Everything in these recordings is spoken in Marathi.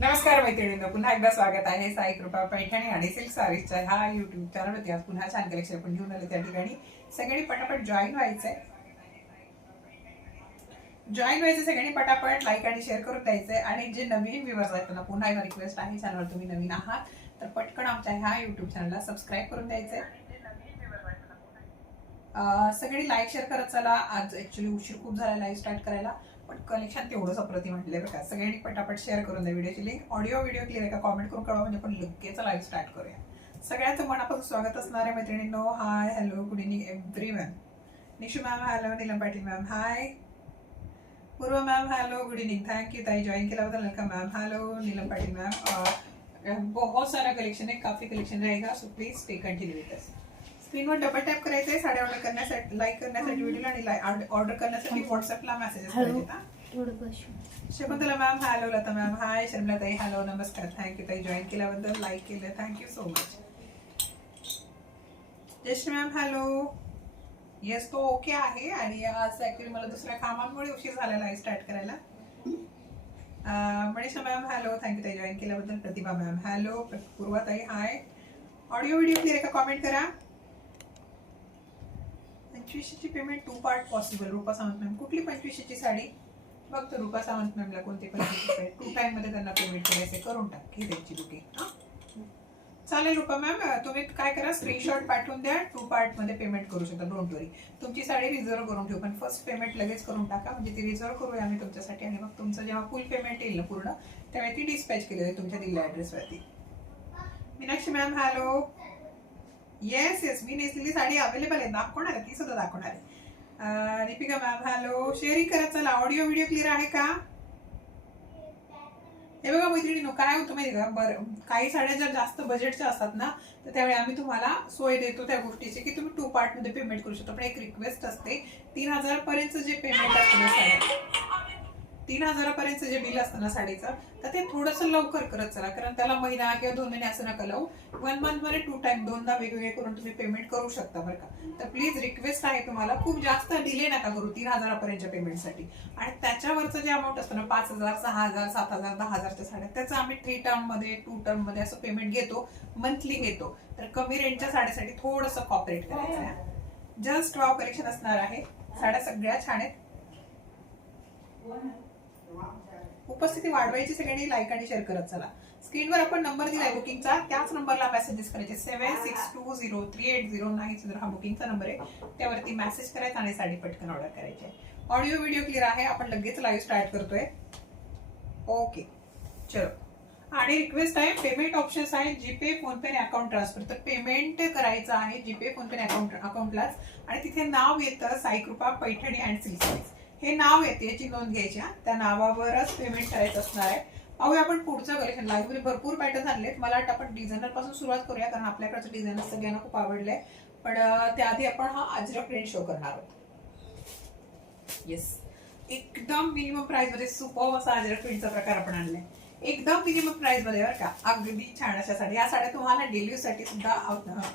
नमस्कार मैत्रिणींनो, पुन्हा एकदा स्वागत आहे साई कृपा पैठणी आणि सिल्क सारीजच्या ह्या युट्यूब चॅनलवरती. आज पुन्हा छान कलेक्शन आपण घेऊन आले. त्या ठिकाणी सगळ्यांनी पटापट जॉईन व्हायचंय. सगळ्यांनी पटापट लाईक आणि शेअर करून द्यायचंय. आणि जे नवीन व्ह्यूअर्स आहेत त्यांना पुन्हा एकदा रिक्वेस्ट आहे, चॅनलवर तुम्ही नवीन आहात तर पटकन आमच्या ह्या युट्यूब चॅनलला सबस्क्राईब करून द्यायचंय. सगळी लाईक शेअर करत चला. आज ऍक्च्युली उशीर खूप झाला लाईव्ह स्टार्ट करायला, पण कलेक्शन तेवढंच अप्रतिम म्हटलंय बरं का. सगळ्यांनी पटापट शेअर करून द्या व्हिडिओची लिंक. ऑडिओ क्लिअर आहे का कॉमेंट करून कळवा, म्हणजे आपण लगेच लाईव्ह स्टार्ट करूया. सगळ्यांचं मनापासून स्वागत असणार आहे मैत्रिणींनो. Hi, hello, good evening everyone. Nishu ma'am hello, Neelam Patil ma'am hi, Purva ma'am hello, good evening. Thank you ताई जॉइन केल्याबद्दल. Welcome ma'am hello, Neelam Patil ma'am. बहुत सारा कलेक्शन है, काफी कलेक्शन रहेगा, so please stay continue with us. स्क्रीनवर डबल टॅप करायचंय साड्या ऑर्डर करण्यासाठी, लाईक करण्यासाठी व्हिडिओला आणि ऑर्डर करण्यासाठी व्हॉट्सअपला मेसेजेस करायचे. Shakuntala ma'am hello, Lata ma'am hi, Sharmila ताई हॅलो, नमस्कार. थँक्यू ताई जॉईन केल्याबद्दल, लाईक केलं, thank you so much. Jayashree ma'am hello. Yes, तो ओके आहे. आणि आज ऍक्च्युली मला दुसऱ्या कामांमुळे उशीर झालेला आहे स्टार्ट करायला. मनीषा मॅम हॅलो, थँक्यू ताई जॉईन केल्याबद्दल. प्रतिभा मॅम हॅलो, पूर्वा ताई हाय. ऑडिओ क्लिअर आहे का कॉमेंट करा. 25ची पेमेंट 2 पार्ट पॉसिबल. रूपा सावंत मॅम कुठली 25ची साडी बघतो. रूपा सावंत मॅमला कोणती 25 2 टाइम मध्ये त्यांना पेमेंट करायचे, करून टाक ही त्यांची बुकिंग. चालेल रूपा मॅम, तुम्ही काय करा, स्क्रीनशॉट पाठवून द्या. 2 पार्ट मध्ये पेमेंट करू शकता, डोंट वरी. तुमची साडी रिझर्व करून ठेवू, पण फर्स्ट पेमेंट लगेच करून टाका, म्हणजे ती रिझर्व करूया आम्ही तुमच्यासाठी. आणि मग तुमचं जेव्हा फुल पेमेंट येईल ना पूर्ण, त्यावेळी ती डिस्पॅच केली जाईल तुमच्या दिलेल्या ऍड्रेसवरती. Meenakshi ma'am hello. Yes yes, मी नेसलेली साडी अवेलेबल आहे, दाखवणार आहे, ती सुद्धा दाखवणार आहे. Deepika ma'am hello. शेअरिंग करा चला. ऑडिओ क्लिअर आहे का? हे बघा मैत्रिणींनो, काय होतं माहिती का, बरं काही साड्या जर जास्त बजेटच्या असतात ना, तर त्यावेळी आम्ही तुम्हाला सोय देतो त्या गोष्टीची की तुम्ही 2 पार्ट मध्ये पेमेंट करू शकता. पण एक रिक्वेस्ट असते, 3000 पर्यंत जे पेमेंट असतं ना साड्या, 3000 पर्यंत जे बिल असतं ना साडीचं, तर ते थोडंसं लवकर करत चला, कारण त्याला महिना किंवा 2 महिने असं नका लावू. 1 मंथ मध्ये 2 टाइम, दोनदा वेगवेगळे करून तुम्ही पेमेंट करू शकता बरं का. तर प्लीज रिक्वेस्ट आहे तुम्हाला, खूप जास्त डिले नका करू 3000 पर्यंतच्या पेमेंटसाठी. आणि त्याच्यावरचं जे अमाऊंट असतं ना, 5000, 6000, 7000, 10000च्या साड्या, त्याचं आम्ही 3 टर्म मध्ये 2 टर्म मध्ये असं पेमेंट घेतो, मंथली घेतो. तर कमी रेंजच्या साड्यासाठी थोडंसं कॉपरेट करायचं आहे. जस्ट वाव कलेक्शन असणार आहे. साड्या सगळ्या छान आहेत. उपस्थिती वाढवायची, सगळ्यांनी लाईक आणि शेअर करत चला. स्क्रीनवर आपण नंबर दिलाय बुकिंगचा, त्याच नंबरला मेसेजेस करायचे. 76203809 हा बुकिंगचा नंबर आहे, त्यावरती मेसेज करायचा आणि साडी पटकन ऑर्डर करायची. ऑडिओ क्लिअर आहे. आपण लगेच लाईव्ह स्टार्ट करतोय. ओके चलो. आणि रिक्वेस्ट आहे, पेमेंट ऑप्शन्स आहेत जीपे, फोनपे आणि अकाउंट ट्रान्सफर. तर पेमेंट करायचं आहे जीपे, फोनपे आणि अकाउंटलाच. आणि तिथे नाव येतं साई कृपा पैठणी अँड सिल्क सारीज, हे नाव येते, याची नोंद घ्यायची. त्या नावावरच पेमेंट करायचं असणार आहे. पाहूया आपण पुढचं कलेक्शन. लाईव्ह भरपूर पॅटर्न आणलेत. मला वाटतं आपण डिझायनर पासून सुरुवात करूया, कारण आपल्याकडचं डिझायनर सगळ्यांना खूप आवडलंय. पण त्याआधी आपण हा अजरक प्रिंट शो करणार आहोत. येस, एकदम मिनिमम प्राइस मध्ये सुपर असा अजरक प्रिंटचा प्रकार आपण आणलाय. एकदम मिनिमम प्राइस मध्ये बरं का. अगदी छान अशा साडी, या साड्या तुम्हाला डेली साठी सुद्धा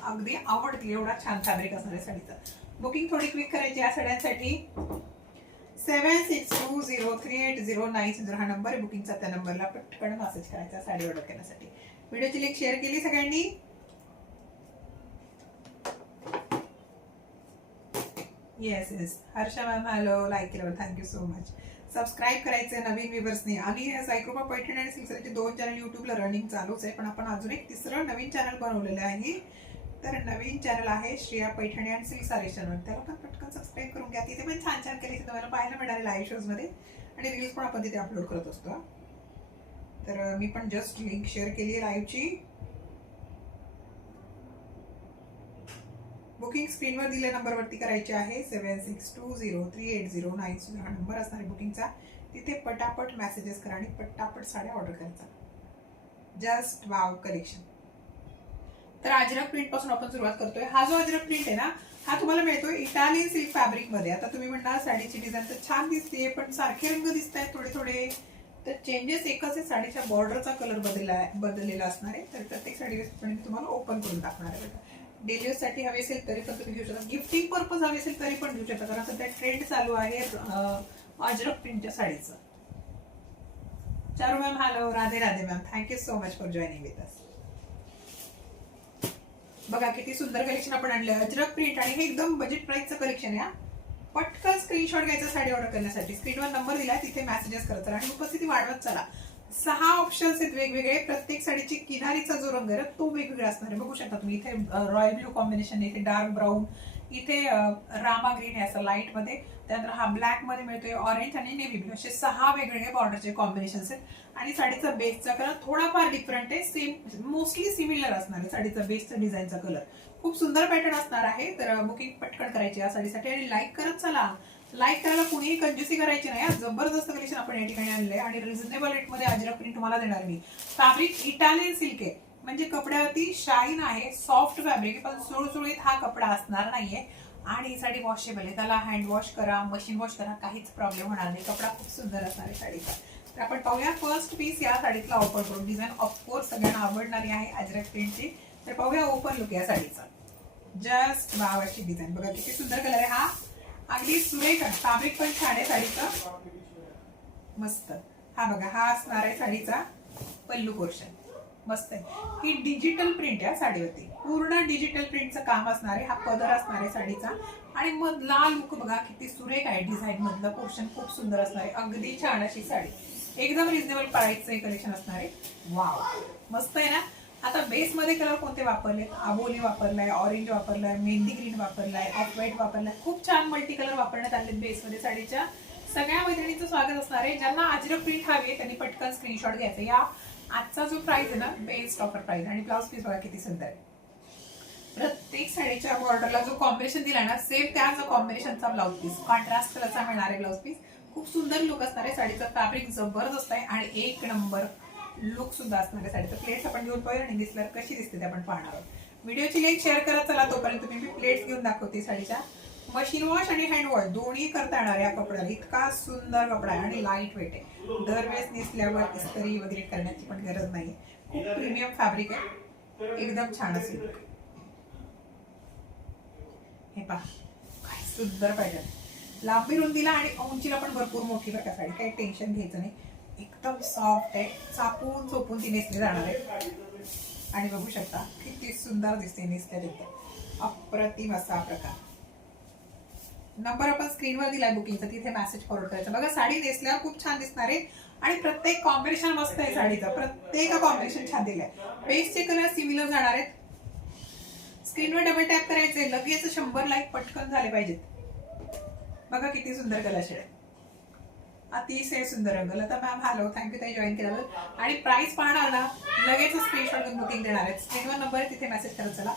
अगदी आवडतील, एवढा छान फॅब्रिक असणार आहे साडीचं. बुकिंग थोडी क्विक करायची या साड्यांसाठी. 76203809 हा नंबर आहे बुकिंगचा. त्या नंबरला पटकन मेसेज करायचा साडी ऑर्डर करण्यासाठी. व्हिडिओची लिंक शेअर केली सगळ्यांनी. Yes yes, Harsha ma'am hello, like केल्यावर थँक्यू सो मच. सबस्क्राईब करायचंय नवीन व्ह्यूअर्सनी. आणि साई कृपा पैठणी आणि सिल्क सारीजचे 2 चॅनल युट्यूबला रनिंग चालूच आहे, पण आपण अजून एक तिसरं नवीन चॅनल बनवलेलं आहे. तर नवीन चॅनल आहे Shreya Paithani and silk sarees channel, त्याला पण पटकन सबस्क्राईब करून घ्या. तिथे पण छान छान कलेक्शन तुम्हाला पाहायला मिळणार आहे लाईव्ह शोज मध्ये, आणि रील्स पण आपण तिथे अपलोड करत असतो. तर मी पण जस्ट लिंक शेअर केली आहे लाईव्हची. बुकिंग स्क्रीनवर दिलेल्या नंबरवरती करायची आहे. 76203809 हा नंबर असणार आहे बुकिंगचा. तिथे पटापट मेसेजेस करा आणि पटापट साड्या ऑर्डर करायचा. Just wow collection. तर अजरक प्रिंट पासून आपण सुरुवात करतोय. हा जो अजरक प्रिंट आहे ना, हा तुम्हाला मिळतोय इटालियन सिल्क फॅब्रिक मध्ये. आता तुम्ही म्हणणार साडीची डिझाईन तर छान दिसते, पण सारखे रंग दिसत आहेत थोडे थोडे. तर चेंजेस एकच आहे, साडीच्या बॉर्डरचा कलर बदललेला असणार आहे. तर प्रत्येक साडी तुम्हाला ओपन करून टाकणार आहे. डेली यूज साठी हवी असेल तरी पण तुम्ही घेऊ शकता, गिफ्टिंग पर्पज हवी असेल तरी पण घेऊ शकता, कारण सध्या ट्रेंड चालू आहे अजरक प्रिंटच्या साडीचं. Charu ma'am hello, Radhe Radhe ma'am, thank you so much for joining with us. बघा किती सुंदर कलेक्शन आपण आणले, अजरक प्रिंट आणि हे एकदम बजेट प्राइसचं कलेक्शन आहे. पटकन स्क्रीनशॉट घ्यायचा साडी ऑर्डर करण्यासाठी. स्क्रीनवर नंबर दिलाय, तिथे मेसेजेस करत राहा आणि उपस्थिती वाढवत चला. 6 ऑप्शन्स आहेत वेगवेगळे. प्रत्येक साडीची किनारीचा जो रंग आहे तो वेगवेगळा असणार आहे. बघू शकता तुम्ही, इथे रॉयल ब्लू कॉम्बिनेशन, इथे डार्क ब्राऊन, इथे रामा ग्रीन आहे असं लाईट मध्ये, त्यानंतर हा ब्लॅक मध्ये मिळतोय, ऑरेंज आणि नेव्ही ब्लू, असे 6 वेगवेगळे बॉर्डरचे कॉम्बिनेशन्स आहेत. आणि साडीचा बेसचा कलर थोडाफार डिफरंट आहे, सेम मोस्टली सिमिलर असणार आहे साडीचा बेसचा डिझाईनचा कलर. खूप सुंदर पॅटर्न असणार आहे. तर बुकिंग पटकन करायची या साडीसाठी आणि लाईक करत चला. लाईक करायला कुणीही कंजूसी करायची नाही. जबरदस्त कलेक्शन आपण या ठिकाणी आणलंय आणि रिझनेबल रेट मध्ये अजरक प्रिंट तुम्हाला देणार मी. फॅब्रिक इटालियन सिल्क आहे, म्हणजे कपड्यावरती शाईन आहे, सॉफ्ट फॅब्रिक, पण सुळसुळीत हा कपडा असणार नाहीये. आणि ही साडी वॉशेबल आहे, त्याला हँड वॉश करा, मशीन वॉश करा, काहीच प्रॉब्लेम होणार नाही. कपडा खूप सुंदर असणार आहे साडीचा. तर आपण पाहूया फर्स्ट पीस या साडीतला ओपन करून. डिझाईन ऑफकोर्स सगळ्यांना आवडणारी आहे अजरक प्रिंटची. तर पाहूया ओपन लुक या साडीचा. जस्ट वाव अशी डिझाईन, बघा किती सुंदर कलर आहे हा, अगदी सुरेख. फॅब्रिक पण छान आहे साडीचा, मस्त. हा बघा, हा असणार आहे साडीचा पल्लू पोर्शन, मस्त आहे. ही डिजिटल प्रिंट आहे साडीवरती, पूर्ण डिजिटल प्रिंटचं काम असणार आहे. हा पदर असणार आहे साडीचा आणि मधला लुक बघा किती सुरेख आहे. डिझाईन मधलं पोर्शन खूप सुंदर असणार आहे, अगदी छान अशी साडी. एकदम रिजनेबल प्राइसचं हे कलेक्शन असणार आहे. वाव, मस्त आहे ना. आता बेस मध्ये कलर कोणते वापरले? आबोली वापरलाय, ऑरेंज वापरलाय, मेहंदी ग्रीन वापरलाय, ऑफ व्हाईट वापरलाय. खूप छान मल्टी कलर वापरण्यात आले बेस मध्ये साडीच्या. सगळ्या मैत्रिणींचं स्वागत असणार आहे. ज्यांना अजरक प्रिंट हवी आहे त्यांनी पटकन स्क्रीनशॉट घ्यायचा. या आजचा जो प्राइस आहे ना, बेस्ट ऑफर प्राइस. आणि ब्लाउज पीस बघा किती सुंदर आहे. प्रत्येक साडीच्या बॉर्डरला जो कॉम्बिनेशन दिला ना, सेम त्याच कॉम्बिनेशनचा ब्लाउज पीस, कॉन्ट्रास्ट कलरचा मिळणार आहे ब्लाउज पीस. खूप सुंदर लुक असणार आहे साडीचं. फॅब्रिक जबरदस्त आहे आणि एक नंबर लुक सुद्धा असणार आहे साडीचं. प्लेट्स आपण घेऊन पाहिजे आणि दिसल्यावर कशी दिसते ते आपण पाहणार आहोत. व्हिडिओची लिंक शेअर करत चला, तोपर्यंत तुम्ही मी प्लेट्स घेऊन दाखवते साडीच्या. मशीन वॉश आणि हँड वॉश दोन्ही करता येणार या कपड्याला. इतका सुंदर कपडा आहे आणि लाईट वेट आहे. दरवेळेस नेसल्यावर इस्त्री वगैरे करण्याची पण गरज नाही. खूप प्रीमियम फॅब्रिक आहे, एकदम छान असेल. हे पहा काय सुंदर पॅटर्न, लांबी रुंदीला आणि उंचीला पण भरपूर मोठी बरं का साडी, काही टेन्शन घ्यायचं नाही. एकदम सॉफ्ट आहे, चापून चोपून ती नेसली जाणार आहे. आणि बघू शकता किती सुंदर दिसते नेसल्या तिथे, अप्रतिम असा प्रकार. नंबर आपण स्क्रीनवर दिलाय बुकिंगचा, तिथे मेसेज फॉरवर्ड करायचा. बघा साडी नेसल्यावर खूप छान दिसणार आहे आणि प्रत्येक कॉम्बिनेशन मस्त आहे साडीचं. प्रत्येक कॉम्बिनेशन छान दिलंय. बेसचे कलर सिमिलर जाणार आहेत. स्क्रीनवर डबल टॅप करायचंय, लगेच 100 लाईक पटकन झाले पाहिजेत. बघा किती सुंदर कलर शेड, अतिशय सुंदर रंग. लता मॅम हॅलो, थँक्यू ताई जॉईन केल्याबद्दल. आणि प्राइस पाहणार ना, लगेच स्क्रीनशॉट घेऊन बुकिंग देणार आहेत. स्क्रीनवर नंबर आहे, तिथे मेसेज करत चला.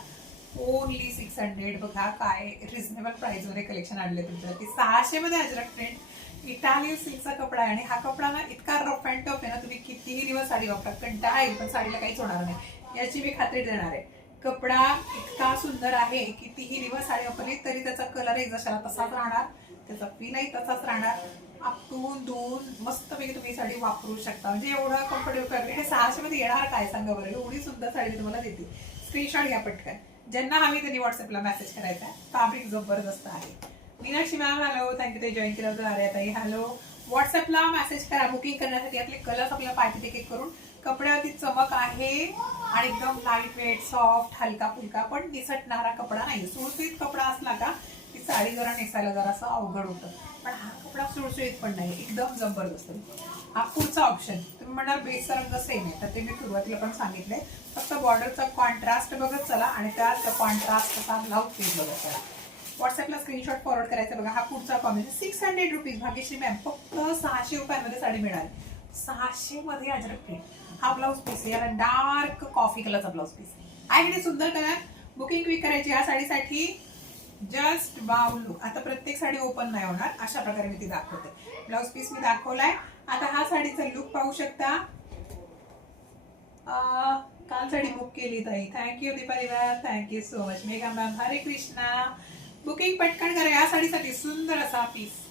ओनली 600. बघा काय रिजनेबल प्राइस मध्ये कलेक्शन आणले तुमच्यासाठी. 600 मध्ये अजरक प्रिंट, इटालियन सिल्कचा कपडा आहे आणि हा कपडा ना इतका रफ अँड टफ आहे ना, तुम्ही कितीही दिवस साडी वापरा, कंटाळा येईल पण साडीला काहीच होणार नाही याची मी खात्री देणार आहे. कपडा इतका सुंदर आहे, कितीही दिवस साडी वापरली तरी त्याचा कलरही जसा तसाच राहणार, त्याचा फीलही तसाच राहणार. आपटून धुवून मस्तपैकी तुम्ही साडी वापरू शकता. म्हणजे एवढं कम्फर्टेबल फॅब्रिक. हे 600 मध्ये येणार काय सांगा बरं, एवढी सुंदर साडी तुम्हाला देते. स्क्रीनशॉट घ्या पटकन, ज्यांना हवी त्यांनी व्हॉट्सअपला मेसेज करायचा. फॅब्रिक जबरदस्त आहे. मीनाक्षी मॅम हॅलो, थँक्यू ते जॉईन केलं. अरे ताई हॅलो. व्हॉट्सअपला मेसेज करा बुकिंग करण्यासाठी. आपले कलर्स आपल्याला पाहिजे एक एक करून. कपड्यावरती चमक आहे आणि एकदम लाईट वेट, सॉफ्ट, हलका फुलका पण निसटणारा कपडा नाही. सुळसुळीत कपडा असला का ती साडी जरा नेसायला जरा असं अवघड होतं, पण हा कपडा सुळसुळीत पण नाही, एकदम जबरदस्त. हा पुढचा ऑप्शन. तुम्ही म्हणाल बेसचा रंग सेम आहे, तर ते मी सुरुवातीला पण सांगितलंय. फक्त बॉर्डरचा कॉन्ट्रास्ट बघत चला आणि त्यात कॉन्ट्रास्टचा ब्लाउज पीस बघत चला. व्हॉट्सअपला स्क्रीनशॉट फॉरवर्ड करायचा. बघा हा पुढचा कॉम्बिनेशन. 600 रुपीज. भाग्यश्री मॅम फक्त 600 रुपयांमध्ये साडी मिळाली. 600 मध्ये अजरक प्रिंट. हा ब्लाउज पीस, याला डार्क कॉफी कलरचा ब्लाउज पीस आहे. किती सुंदर कलर. बुकिंग क्विक करायची या साडीसाठी. Just wow look. आता प्रत्येक साडी ओपन नाही होणार, अशा प्रकारे मी ती दाखवते. ब्लाउज पीस मी दाखवलाय. आता हा साडीचा लुक पाहू शकता. काल साडी बुक केली ताई, thank you Deepali ma'am, thank you so much. Megha ma'am हरे कृष्णा. बुकिंग पटकन करा या साडीसाठी. सुंदर असा पीस.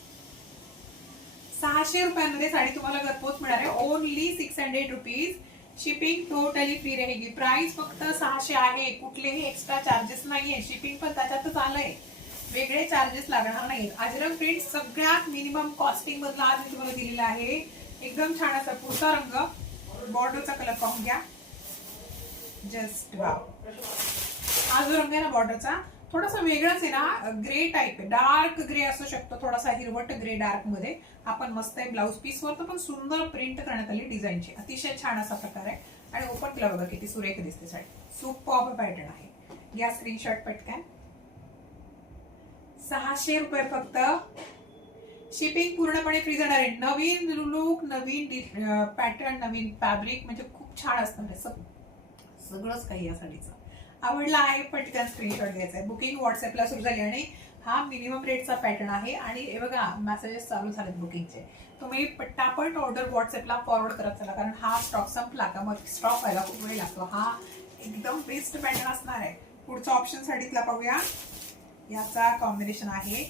600 रुपयांमध्ये साडी तुम्हाला घरपोच मिळणार आहे. Only 600 rupees. Shipping totally free रहेगी. प्राइस फक्त 600 आहे. कुठलेही एक्स्ट्रा चार्जेस नाहीये. शिपिंग पण त्याच्यातच आलंय, वेगळे चार्जेस लागणार नाहीत. अजरक प्रिंट सगळ्यात मिनिमम कॉस्टिंग मधला आज मी तुम्हाला दिलेला आहे एकदम छान असा पुढचा रंग, बॉर्डरचा कलर पाहून घ्या. Just wow. हा जो रंग आहे ना बॉर्डरचा, थोडासा वेगळाच आहे ना, ग्रे टाइप आहे, डार्क ग्रे असू शकतो, थोडासा हिरवट ग्रे डार्क मध्ये. आपण मस्त आहे ब्लाऊज पीस वर पण सुंदर प्रिंट करण्यात आली डिझाईनची, अतिशय छान असा प्रकार आहे. आणि ओपन केला बघा किती सुरेख दिसते साडी. सुपर पॅटर्न आहे. घ्या स्क्रीनशॉट पटकन. 600 रुपये फक्त. शिपिंग पूर्णपणे फ्री जाणार आहे. नवीन लुक, नवीन पॅटर्न, नवीन फॅब्रिक, म्हणजे खूप छान असणार आहे सगळंच काही या साडीचं. आवडला आहे पटकन स्क्रीनशॉट घ्यायचा आहे. बुकिंग व्हॉट्सअपला सुरू झाली आणि हा मिनिमम रेटचा पॅटर्न आहे. आणि हे बघा मेसेजेस चालू झालेत बुकिंगचे. तुम्ही पटापट ऑर्डर व्हॉट्सअपला फॉरवर्ड करत चला, कारण हा स्टॉक संपला का मग स्टॉक व्हायला खूप वेळ लागतो. हा एकदम बेस्ट पॅटर्न असणार आहे. पुढचा ऑप्शन साडीतला पाहूया. याचा कॉम्बिनेशन आहे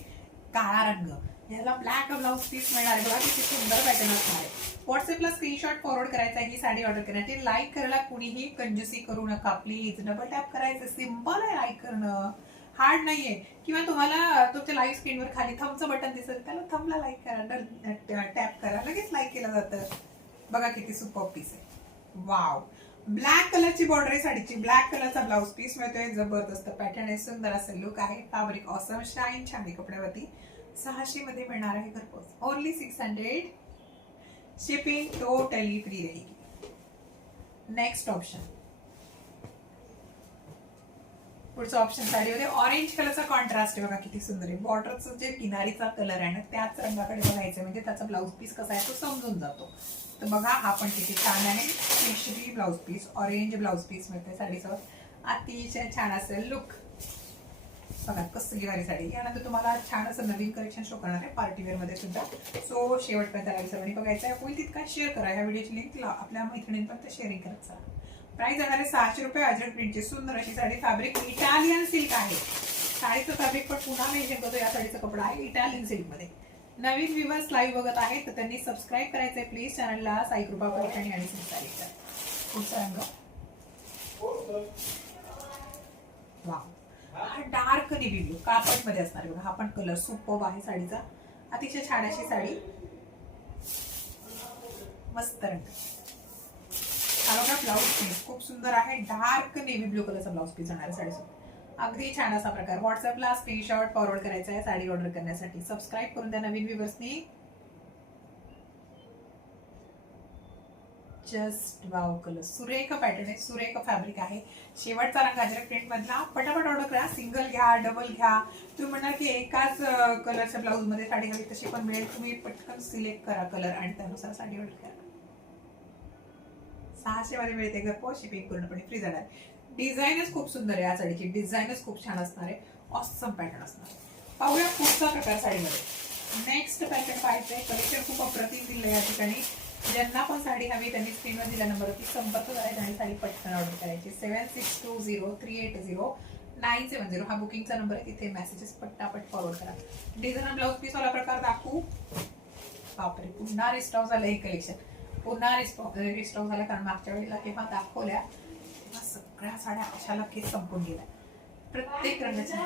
काळा रंग, याला ब्लॅक ब्लाउज पीस मिळणार आहे. बघा किती सुंदर पॅटर्न असणार आहे. व्हॉट्सअपला स्क्रीनशॉट फॉरवर्ड करायचा आहे ही साडी ऑर्डर करण्यासाठी. लाईक करायला कुणीही कंजूसी करू नका प्लीज. डबल टॅप करायचं, सिंपल आहे लाईक करणं, हार्ड नाहीये. किंवा तुम्हाला तुमच्या लाईव्ह स्क्रीनवर खाली थंबचं बटन दिसेल, त्याला थंबला लाईक करा, टॅप करा, लगेच लाईक केलं जातं. बघा किती सुपर पीस आहे. वाव. ब्लॅक कलरची बॉर्डर आहे साडीची, ब्लॅक कलरचा ब्लाऊज पीस मिळतोय. जबरदस्त पॅटर्न आहे, सुंदर असं लुक आहे. फॅब्रिक ऑसम, शाईन छान आहे कपड्यावरती. 600 मध्ये मिळणार आहे घरपोच. ओनली 600. शिपिंग टोटली फ्री रहेगी. Next option. पुढचा ऑप्शन साडीमध्ये ऑरेंज कलरचा कॉन्ट्रास्ट आहे. बघा किती सुंदर आहे. बॉर्डरचा जे किनारीचा कलर आहे ना, त्याच रंगाकडे बघायचं, म्हणजे त्याचा ब्लाऊज पीस कसा आहे तो समजून जातो. तर बघा हा पण किती छान आहे. केशरी blouse piece, orange blouse piece मिळते साडीसोबत. अतिशय छान असेल लुक. बघा कसली भारी साडी. यानंतर तुम्हाला छान असं नवीन कलेक्शन शो करणार आहे पार्टीवेअर मध्ये सुद्धा. सो शेवटपर्यंत सर्वांनी बघायचं आहे. होईल तितका शेअर करा. ह्या व्हिडिओची लिंक आपल्या मैत्रिणींपर्यंत शेअरिंग करत चला. प्राइस जाणार आहे 600 रुपये. अजरक प्रिंटची सुंदर अशी साडी. फॅब्रिक इटालियन सिल्क आहे. साडीचं फॅब्रिक पण पुन्हा मेन्शन करतो, या साडीचा कपडा आहे इटालियन सिल्क मध्ये. नवीन व्ह्यूअर्स लाईव्ह बघत आहेत तर त्यांनी सबस्क्राईब करायचंय प्लीज चॅनलला. साई कृपा पैठणी आणि सिंचारीचा. पुढचा रंग वाव. हा डार्क नेव्ही ब्लू कार्पेट मध्ये असणार आहे. हा पण कलर सुपर्ब आहे साडीचा. अतिशय छान अशी साडी. मस्त रंग. हा बघा ब्लाऊज पीस खूप सुंदर आहे. डार्क नेव्ही ब्लू कलरचा ब्लाऊज पीस जाणार आहे साडीसोबत. अगदी छान असा प्रकार. व्हॉट्सअपला स्क्रीनशॉट फॉरवर्ड करायचा आहे साडी ऑर्डर करण्यासाठी. सबस्क्राईब करून द्या नवीन व्ह्यूअर्सनी. Just wow colour. सुरेख पॅटर्न आहे, सुरेख फॅब्रिक आहे. शेवटचा रंग अजरक प्रिंट मधला. पटापट ऑर्डर करा. सिंगल घ्या, डबल घ्या. तुम्ही म्हणणार की एकाच कलरच्या ब्लाऊज मध्ये साडी हवी तशी पण मिळेल. तुम्ही पटकन सिलेक्ट करा कलर आणि त्यानुसार साडी ऑर्डर करा. 600 मध्ये मिळते घरपोच. शिपिंग पूर्णपणे फ्री जाणार. डिझाईनच खूप सुंदर आहे. या साडीची डिझाईनच खूप छान असणार आहे. ऑसम पॅटर्न असणार. पाहूया पुढचा प्रकार साडीमध्ये. Next pattern पाहायचंय. कलेक्शन खूप अप्रतिम दिलंय या ठिकाणी. ज्यांना पण साडी हवी त्यांनी स्क्रीनवर दिल्या नंबरवरती संपर्क करायचा आणि साडी पटकन ऑर्डर करायची. 7620380970 हा बुकिंगचा नंबर आहे. तिथे मेसेजेस पटापट फॉरवर्ड करा. डिझायनर ब्लाऊज पीस वाला प्रकार दाखवू. बापरे पुन्हा रिस्टॉक झालं हे कलेक्शन. पुन्हा रिस्टॉक झालं, कारण मागच्या वेळेला केव्हा दाखवल्या सगळ्या साड्या अशा लगेच संपून गेल्या. प्रत्येक रंगाच्या.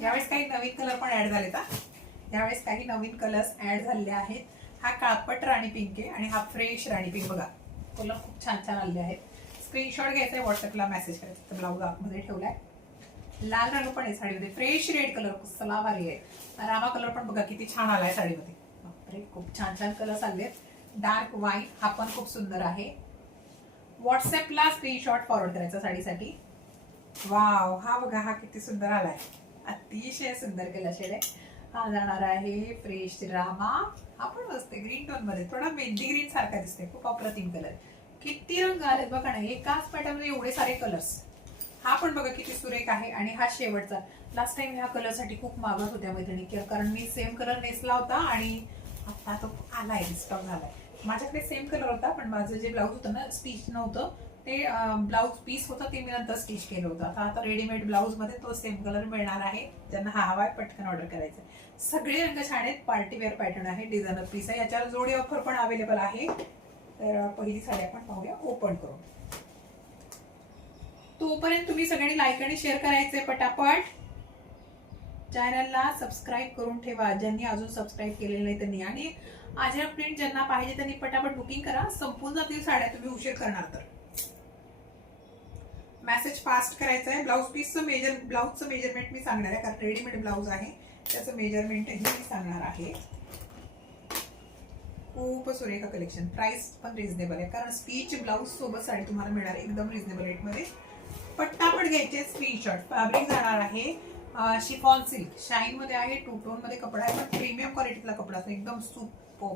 यावेळेस काही नवीन कलर पण ऍड झाले. यावेळेस काही नवीन कलर्स ऍड झालेले आहेत. हा काळपट राणी पिंक आहे आणि हा फ्रेश राणी पिंक. बघा कलर खूप छान छान आलेले आहेत. स्क्रीनशॉट घ्यायचा आहे, व्हॉट्सअपला मेसेज करायचा. ब्लाऊज आतमध्ये ठेवलाय. लाल रंग पण आहे साडीमध्ये. फ्रेश रेड कलर कसला भारी आहे. रामा कलर पण बघा किती छान आलाय साडीमध्ये. बापरे खूप छान छान कलर्स आले. डार्क व्हाईट हा पण खूप सुंदर आहे. व्हॉट्सअपला स्क्रीनशॉट फॉरवर्ड करायचा साडीसाठी. वाव हा बघा हा किती सुंदर आलाय. अतिशय सुंदर कलर शेड आहे. हा जाणार आहे फ्रेश रामा. हा पण मस्त आहे ग्रीन टोन मध्ये. थोडा मेहंदी ग्रीन सारखा दिसते. खूप अप्रतिम कलर. किती रंग आलेत बघा ना. एकाच पॅटर्न मध्ये एवढे सारे कलर्स. हा पण बघा किती सुरेख आहे. आणि हा शेवटचा. लास्ट टाइम ह्या कलर साठी खूप मागत होत्या मैत्रिणी, कारण मी सेम कलर नेसला होता आणि आता तो आलाय स्टॉक झालाय. माझ्याकडे सेम कलर होता, पण माझं जे ब्लाऊज होतं ना स्टिच नव्हतं, ते ब्लाऊज पीस होतं ते मी नंतर स्टिच केलं होतं. आता रेडीमेड ब्लाऊज मध्ये तो सेम कलर मिळणार आहे. ज्यांना हा हवाय पटकन ऑर्डर करायचं. सगळे रंग छान आहेत. पार्टीवेअर पॅटर्न आहे. डिझायनर पीस आहे. याच्यावर जोडी ऑफर पण अवेलेबल आहे. तर पहिली साडी आपण पाहूया ओपन करून. तोपर्यंत तुम्ही सगळ्यांनी लाईक आणि शेअर करायचंय पटापट. चॅनलला सबस्क्राईब करून ठेवा ज्यांनी अजून सबस्क्राईब केलेलं नाही त्यांनी. आणि अजरक प्रिंट ज्यांना पाहिजे त्यांनी पटापट बुकिंग करा, संपून जातील साड्या तुम्ही उशीर करणार तर. मेसेज फास्ट करायचा आहे. ब्लाऊजचं मेजरमेंट मी सांगणार आहे, कारण रेडीमेड ब्लाऊज आहे त्याचं मेजरमेंट ही मी सांगणार आहे. खूप सुरेख कलेक्शन, प्राइस पण रिझनेबल आहे, कारण स्टीच ब्लाऊज सोबत साडी तुम्हाला मिळणार आहे एकदम रिझनेबल रेटमध्ये. पटापट घ्यायचे स्क्रीनशॉट. फॅब्रिक जाणार आहे शिफॉन सिल्क, शाईन मध्ये आहे, टू टोन मध्ये कपडा आहे, पण प्रीमियम क्वालिटीतला कपडा असतो, एकदम सुपर,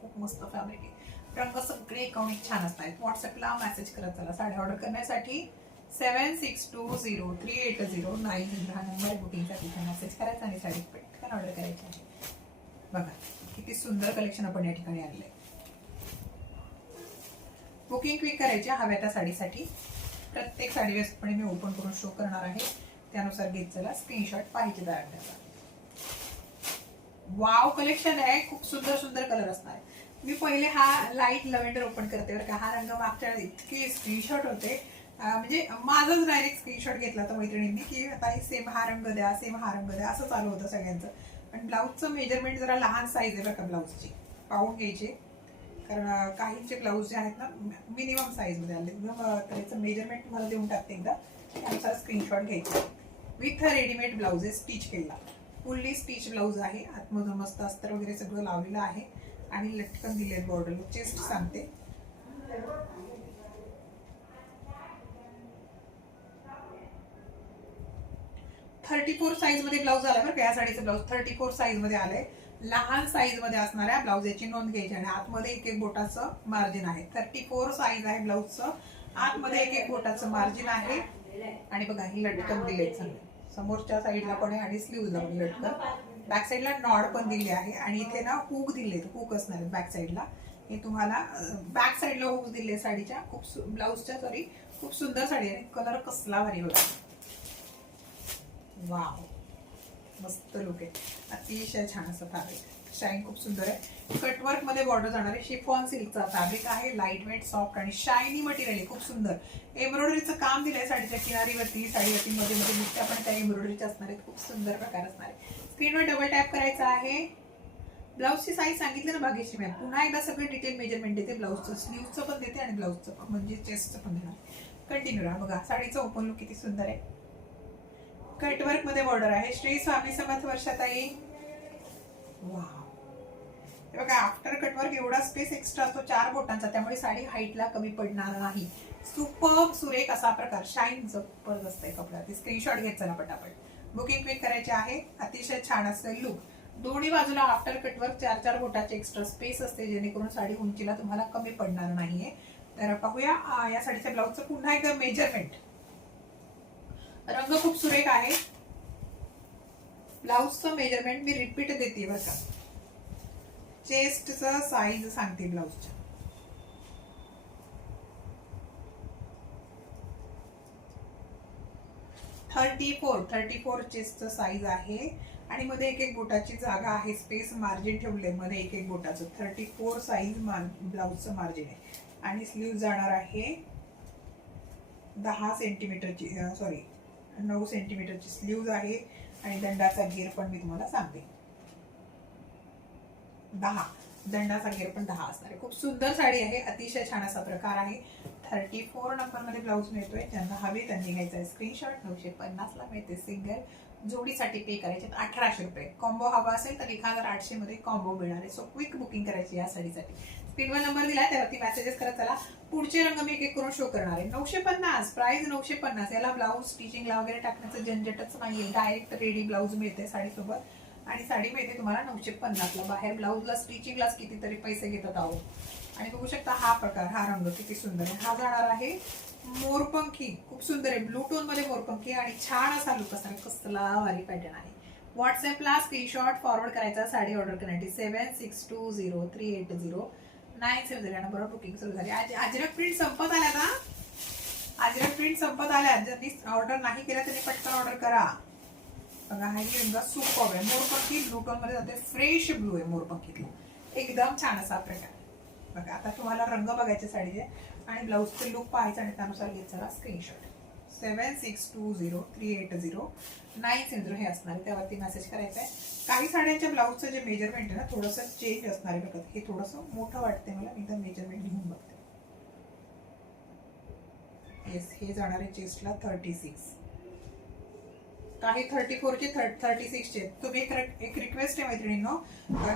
खूप मस्त फॅब्रिक आहे. रंग सगळे एकूण छान असतात. व्हॉट्सअपला मेसेज करत चला साडी ऑर्डर करण्यासाठी. 76203809 हा नंबर बुकिंगसाठी मेसेज करायचा आणि साडी पटकन ऑर्डर करायची आहे. बघा किती सुंदर कलेक्शन आपण या ठिकाणी आणलंय. बुकिंग क्विक करायची हव्या त्या साडीसाठी. प्रत्येक साडी व्यवस्थितपणे मी ओपन करून शो करणार आहे, त्यानुसार घेत चला स्क्रीनशॉट पाहिजे त्याचा. वाव कलेक्शन आहे, खूप सुंदर सुंदर कलर असणार. मी पहिले हा लाईट लव्हेंडर ओपन करते बरं का. हा रंग मागच्या इतके स्क्रीनशॉट होते, म्हणजे माझाच डायरेक्ट स्क्रीनशॉट घेतला होता मैत्रिणींनी की आता सेम हा रंग द्या, सेम हा रंग द्या, असं चालू होतं सगळ्यांचं. पण ब्लाऊजचं मेजरमेंट जरा लहान साईज आहे बरं का ब्लाऊजची, पाहून घ्यायचे, कारण काहींचे ब्लाऊज जे आहेत ना मिनिमम साईजमध्ये आले. एकदम त्याचं मेजरमेंट तुम्हाला देऊन टाकते एकदा, त्यानुसार स्क्रीनशॉट घ्यायचे. विथ रेडीमेड ब्लाऊज आहे, स्टिच केलेला, फुल्ली स्टिच ब्लाऊज आहे. आतमधून मस्त अस्तर वगैरे सगळं लावलेलं आहे आणि लटकन दिले बॉर्डर. चेस्ट सांगते, .34 साईज मध्ये ब्लाऊज आला बरं का. या साडीचं ब्लाऊज 34 साईज मध्ये आलंय. लहान साईज मध्ये असणाऱ्या ब्लाऊज याची नोंद घ्यायची. आणि आतमध्ये एक एक बोटाचं मार्जिन आहे. 34 साईज आहे ब्लाऊजचं, आतमध्ये एक एक बोटाचं मार्जिन आहे. आणि बघा ही लटकन दिले समोरच्या साईडला पण आहे आणि स्लीव्हला पण लटकन. बॅक साईडला नॉड पण दिली आहे आणि इथे ना हुक दिले, हुक असणार आहेत बॅक साईडला. हे तुम्हाला बॅक साईडला हुक दिले साडीच्या. खूप ब्लाऊजच्या खूप सुंदर साडी आहे. कलर कसला भारी बघा, वाव मस्त लुक आहे. अतिशय छान असं फॅब्रिक, शाईन खूप सुंदर आहे. कटवर्क मध्ये बॉर्डर जाणार आहे. शिफॉन सिल्कचा फॅब्रिक आहे, लाईट वेट सॉफ्ट आणि शायनी मटेरियल आहे, खूप सुंदर. एम्ब्रॉयडरीचं काम दिलंय साडीच्या किनारीवरती, साडीवरती मध्ये मध्ये मुठ्या पण त्या एम्ब्रॉयडरीच्या असणार आहेत. खूप सुंदर प्रकार असणार आहे. स्क्रीनवर डबल टॅप करायचा आहे. ब्लाऊजची साईज सांगितली ना भाग्यश्री मॅम, पुन्हा एकदा सगळे डिटेल मेजरमेंट देते. ब्लाऊजचं स्लीव्हचं पण देते आणि ब्लाऊजचं पण म्हणजे चेस्टचं पण देणार. कंटिन्यू राहा. बघा साडीचं ओपन लुक किती सुंदर आहे. कटवर्क मध्ये बॉर्डर आहे. श्री स्वामी समर्थ वर्षाताई. वाव, बघा आफ्टर कटवर्क एवढा स्पेस एक्स्ट्रा असतो 4 बोटांचा, त्यामुळे साडी हाईटला कमी पडणार नाही. सुपर सुरेख असा प्रकार, शाईन जबरदस्त आहे कपड्यात. स्क्रीनशॉट घेत चला पटापट. बुकिंग क्लिक करायचे आहे. अतिशय छान असं लुक. दोन्ही बाजूला आफ्टर कटवर्क 4-4 बोटाचे एक्स्ट्रा स्पेस असते, जेणेकरून साडी उंचीला तुम्हाला कमी पडणार नाहीये. तर पाहूया या साडीच्या ब्लाऊजचं पुन्हा एकदा मेजरमेंट. रंग खूप सुरेख आहे. ब्लाऊजचं मेजरमेंट मी रिपीट देते बरं का. चेस्टचं साईज सांगते ब्लाऊजच्या. .34 चेस्टचं साईज आहे आणि मध्ये एक एक बोटाची जागा आहे, स्पेस मार्जिन ठेवले मध्ये एक एक बोटाचं. 34 साईज ब्लाऊजचं मार्जिन आहे. आणि स्लीव्ह जाणार आहे 10 सेंटीमीटरची, सॉरी 9 सेंटीमीटरची स्लीव्ह आहे. आणि दंडाचा घेर पण मी तुम्हाला सांगते 10, दंडाचा घेर पण 10 असणार आहे. खूप सुंदर साडी आहे, अतिशय छान असा प्रकार आहे. 34 नंबर मध्ये ब्लाऊज मिळतोय. ज्यांना हवे त्यांनी घ्यायचा आहे स्क्रीनशॉट. 950 ला मिळते. सिंगल जोडीसाठी पे करायचे 1800 रुपये. कॉम्बो हवा असेल तर 1800 मध्ये कॉम्बो मिळणार आहे. सो क्विक बुकिंग करायची या साडीसाठी. स्क्रीनवर नंबर दिलाय त्यावरती मेसेजेस करत चला. पुढचे रंग मी एक एक करून शो करणार आहे. 950 प्राइस 950. याला ब्लाऊज स्टिचिंगला वगैरे टाकण्याचं झंझटच नाहीये. डायरेक्ट रेडी ब्लाऊज मिळते साडीसोबत आणि साडी मिळते तुम्हाला 950 ला. बाहेर ब्लाऊजला स्टिचिंगलाच कितीतरी पैसे घेतात आहोत. आणि बघू शकता हा प्रकार, हा रंग किती सुंदर आहे. हा जाणार आहे मोरपंखी, खूप सुंदर आहे. ब्लू टोन मध्ये मोरपंखी आणि छान असा लुक असणार. कसला भारी पॅटर्न आहे. व्हॉट्सअपला स्क्रीनशॉट फॉरवर्ड करायचा साडी ऑर्डर करण्यासाठी. 7620380970 या नंबरवर बुकिंग सुरू झाली. अजरक प्रिंट संपत आल्या ना, अजरक प्रिंट संपत आल्या. ज्यांनी ऑर्डर नाही केला त्यांनी पटकन ऑर्डर करा. बघा हा रंग सुपर आहे. मोरपंखी ब्लू टोन मध्ये जाते. फ्रेश ब्लू आहे मोरपंखीतला, एकदम छान असा प्रकार. बघा आता तुम्हाला रंग बघायचे साडीचे आणि ब्लाऊजचे लुक पाहायचं आणि त्यानुसार घेत चला स्क्रीनशॉट. 7620380960 हे असणार आहे, त्यावरती मेसेज करायचा आहे. काही साड्यांच्या ब्लाऊजचं जे मेजरमेंट आहे ना थोडंसं चेंज असणार आहे बघा, हे थोडंसं मोठं वाटतंय मला, एकदा मेजरमेंट घेऊन बघते. येस, हे जाणार आहे चेस्टला 36, काही 34 चे 36 चे. तुम्ही एक रिक्वेस्ट आहे मैत्रिणींनो,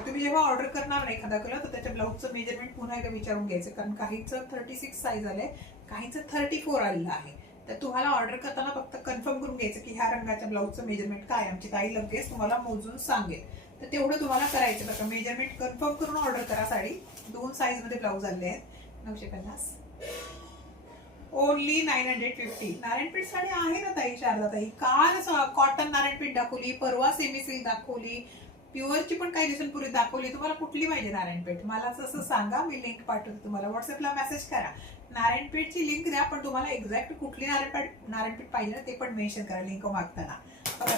तुम्ही जेव्हा ऑर्डर करणार ना एखादा कलर तर त्याच्या ब्लाऊजचं मेजरमेंट पुन्हा एकदा विचारून घ्यायचं, कारण काहीचं 36 साईज आलंय, काहीचं 34 आलेलं आहे. तर तुम्हाला ऑर्डर करताना फक्त कन्फर्म करून घ्यायचं की ह्या रंगाच्या ब्लाऊजचं मेजरमेंट काय, आमची ताई लगेच तुम्हाला मोजून सांगेल. तर तेवढं तुम्हाला करायचं बघा, मेजरमेंट कन्फर्म करून ऑर्डर करा. साडी 2 साईज मध्ये ब्लाऊज आले आहेत. 950 ओनली 950. नारायणपेठ साडी आहे ना ताई, शारदा ताई? काल कॉटन नारायणपेठ दाखवली, परवा सेमी सिल्क दाखवली, प्युअरची पण काही दिवसांपूर्वी दाखवली. तुम्हाला कुठली पाहिजे नारायणपेठ मला असं सांगा, मी लिंक पाठवते तुम्हाला. व्हॉट्सअपला मेसेज करा, नारायणपेठची लिंक द्या, पण तुम्हाला एक्झॅक्ट कुठली नारायणपेठ पाहिजे ते पण मेन्शन करा लिंक मागताना.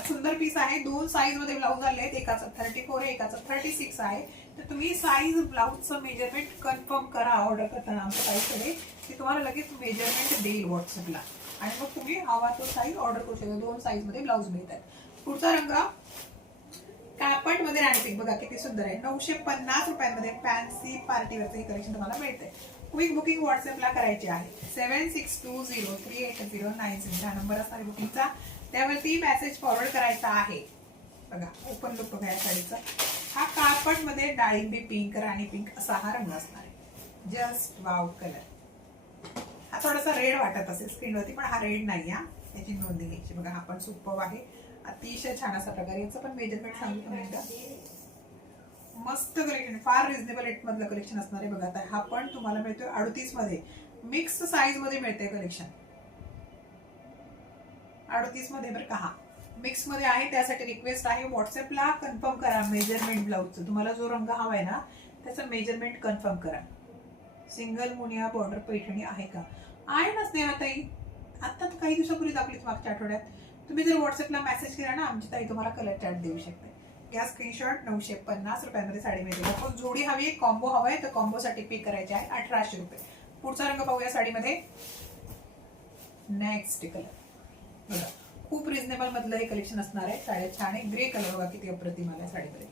सुंदर पीस आहे. 2 साईज मध्ये ब्लाऊज आले आहेत, एकाचा 34 आहे, एकाचा 36 आहे. तर तुम्ही साईज ब्लाऊजचं मेजरमेंट कन्फर्म करा ऑर्डर करताना आमच्या ताईकडे, की तुम्हाला लगेच मेजरमेंट देईल व्हॉट्सअपला, आणि मग तुम्ही हवा तो साईज ऑर्डर करू शकता. 2 साईज मध्ये ब्लाऊज मिळतात. पुढचा रंग कापड मध्ये राणी पिंक, बघा किती सुंदर आहे. 950 रुपयांमध्ये फॅन्सी पार्टीवरचं हे कलेक्शन तुम्हाला मिळते. क्विक बुकिंग व्हॉट्सअपला करायची आहे. 7620380960 हा नंबर असणार बुकिंगचा, त्यावरती मेसेज फॉरवर्ड करायचा आहे. बघा ओपन लुक बघा या साडीचा. हा कापड मध्ये डाळिंबी पिंक, राणी पिंक असा हा रंग असणार आहे. Just wow colour. हा थोडासा रेड वाटत असेल स्क्रीनवरती, पण हा रेड नाही, हा याची नोंद घ्यायची. बघा हा पण सुपर्ब आहे, अतिशय छान असा प्रकार. याचं पण मेजरमेंट सांगितलं एकदा. मस्त कलेक्शन, फार रिझनेबल रेट मधलं कलेक्शन असणार आहे. बघा आता हा पण तुम्हाला मिळतोय 38 मध्ये, मिक्स साईज मध्ये मिळतंय कलेक्शन. 38 मध्ये बरं का, हा मिक्स मध्ये आहे. त्यासाठी रिक्वेस्ट आहे व्हॉट्सअपला कन्फर्म करा मेजरमेंट ब्लाऊजचं. तुम्हाला जो रंग हवा आहे ना त्याचं मेजरमेंट कन्फर्म करा. सिंगल मुनिया बॉर्डर पैठणी आहे का? आहे ना स्नेहाताई, आता तर काही दिवसापूर्वी दाखवलीच मागच्या आठवड्यात. तुम्ही जर व्हॉट्सअपला मेसेज केला ना आमची ताई तुम्हाला कलर चार्ट देऊ शकते. घ्या स्क्रीनशॉट. 950 रुपयांमध्ये साडी मिळते. पण जोडी हवी, कॉम्बो हवाय तर कॉम्बोसाठी पे करायचे आहे 1800 रुपये. पुढचा रंग पाहूया साडीमध्ये. नेक्स्ट कलर बघा, खूप रिझनेबल मधलं हे कलेक्शन असणार आहे. साड्या छान आहे. ग्रे कलर बघा किती अप्रतिम आला साडीमध्ये,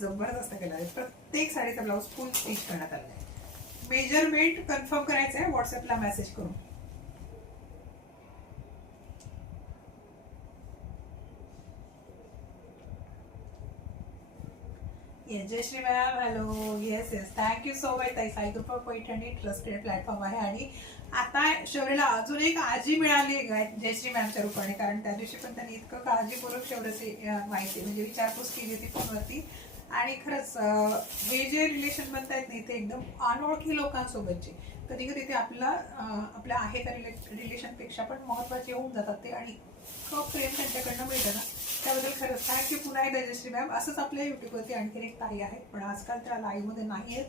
जबरदस्त कलर आहे. प्रत्येक साडीचा ब्लाऊज फुल स्टिच करण्यात आला आहे. मेजरमेंट कन्फर्म करायचं आहे व्हॉट्सअपला मेसेज करून. Yes Jayshree ma'am, hello. Yes yes, thank you so much ताई. साई कृपा पैठणी ट्रस्टेड प्लॅटफॉर्म आहे. आणि आता शौर्यला अजून एक आजी मिळाली जयश्री मॅमच्या रूपाने, कारण त्या दिवशी पण त्यांनी इतकं काळजीपूर्वक शौर्याची माहिती म्हणजे विचारपूस केली होती फोनवरती. आणि खरंच हे जे रिलेशन बनतायत नाही ते एकदम अनोळखी लोकांसोबतचे, कधी कधी ते आपल्या आहे त्या रिलेशनपेक्षा पण महत्वाचे होऊन जातात ते, आणि खूप प्रेम त्यांच्याकडनं मिळतं ना, त्याबद्दल खरंच थँक्यू पुन्हा एकदा जयश्री मॅम. असंच आपल्या युट्यूबवरती आणखीन एक ताई आहेत, पण आजकाल त्या लाईव्ह मध्ये नाही आहेत.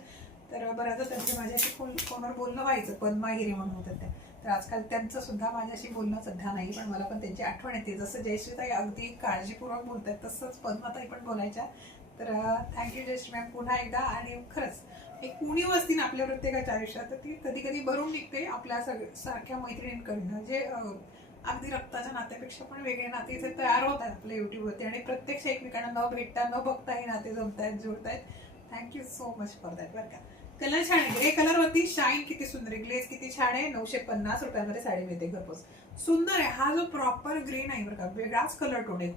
तर बऱ्याचदा त्यांचे माझ्याशी फोनवर बोलणं व्हायचं, पद्मा हिरे म्हणून होतात त्या. तर आजकाल त्यांचं सुद्धा माझ्याशी बोलणं सध्या नाही, पण मला पण त्यांची आठवण येते. जसं जयश्रीताई अगदी काळजीपूर्वक बोलतात तसंच पद्माताई पण बोलायच्या. तर थँक्यू जयश्री मॅम पुन्हा एकदा. आणि खरंच एक उणीव असती ना आपल्या प्रत्येकाच्या आयुष्यात, तर ती कधी कधी भरून निघते आपल्या सारख्या मैत्रिणींकडनं, जे अगदी रक्ताच्या नात्यापेक्षा पण वेगळे नाते इथे तयार होत आहेत आपल्या युट्यूबवरती, आणि प्रत्यक्ष एकमेकांना न भेटता न बघता हे नाते जमतायत, जुळतायत. Thank you so much for that. बरं का, कलर छान आहे. ग्रे कलर वरती शाईन किती सुंदर आहे, ग्लेज किती छान आहे. 950 रुपयांमध्ये साडी मिळते घरपोच. सुंदर आहे. हा जो प्रॉपर ग्रे नाही बरं का, वेगळाच कलर टोन आहे.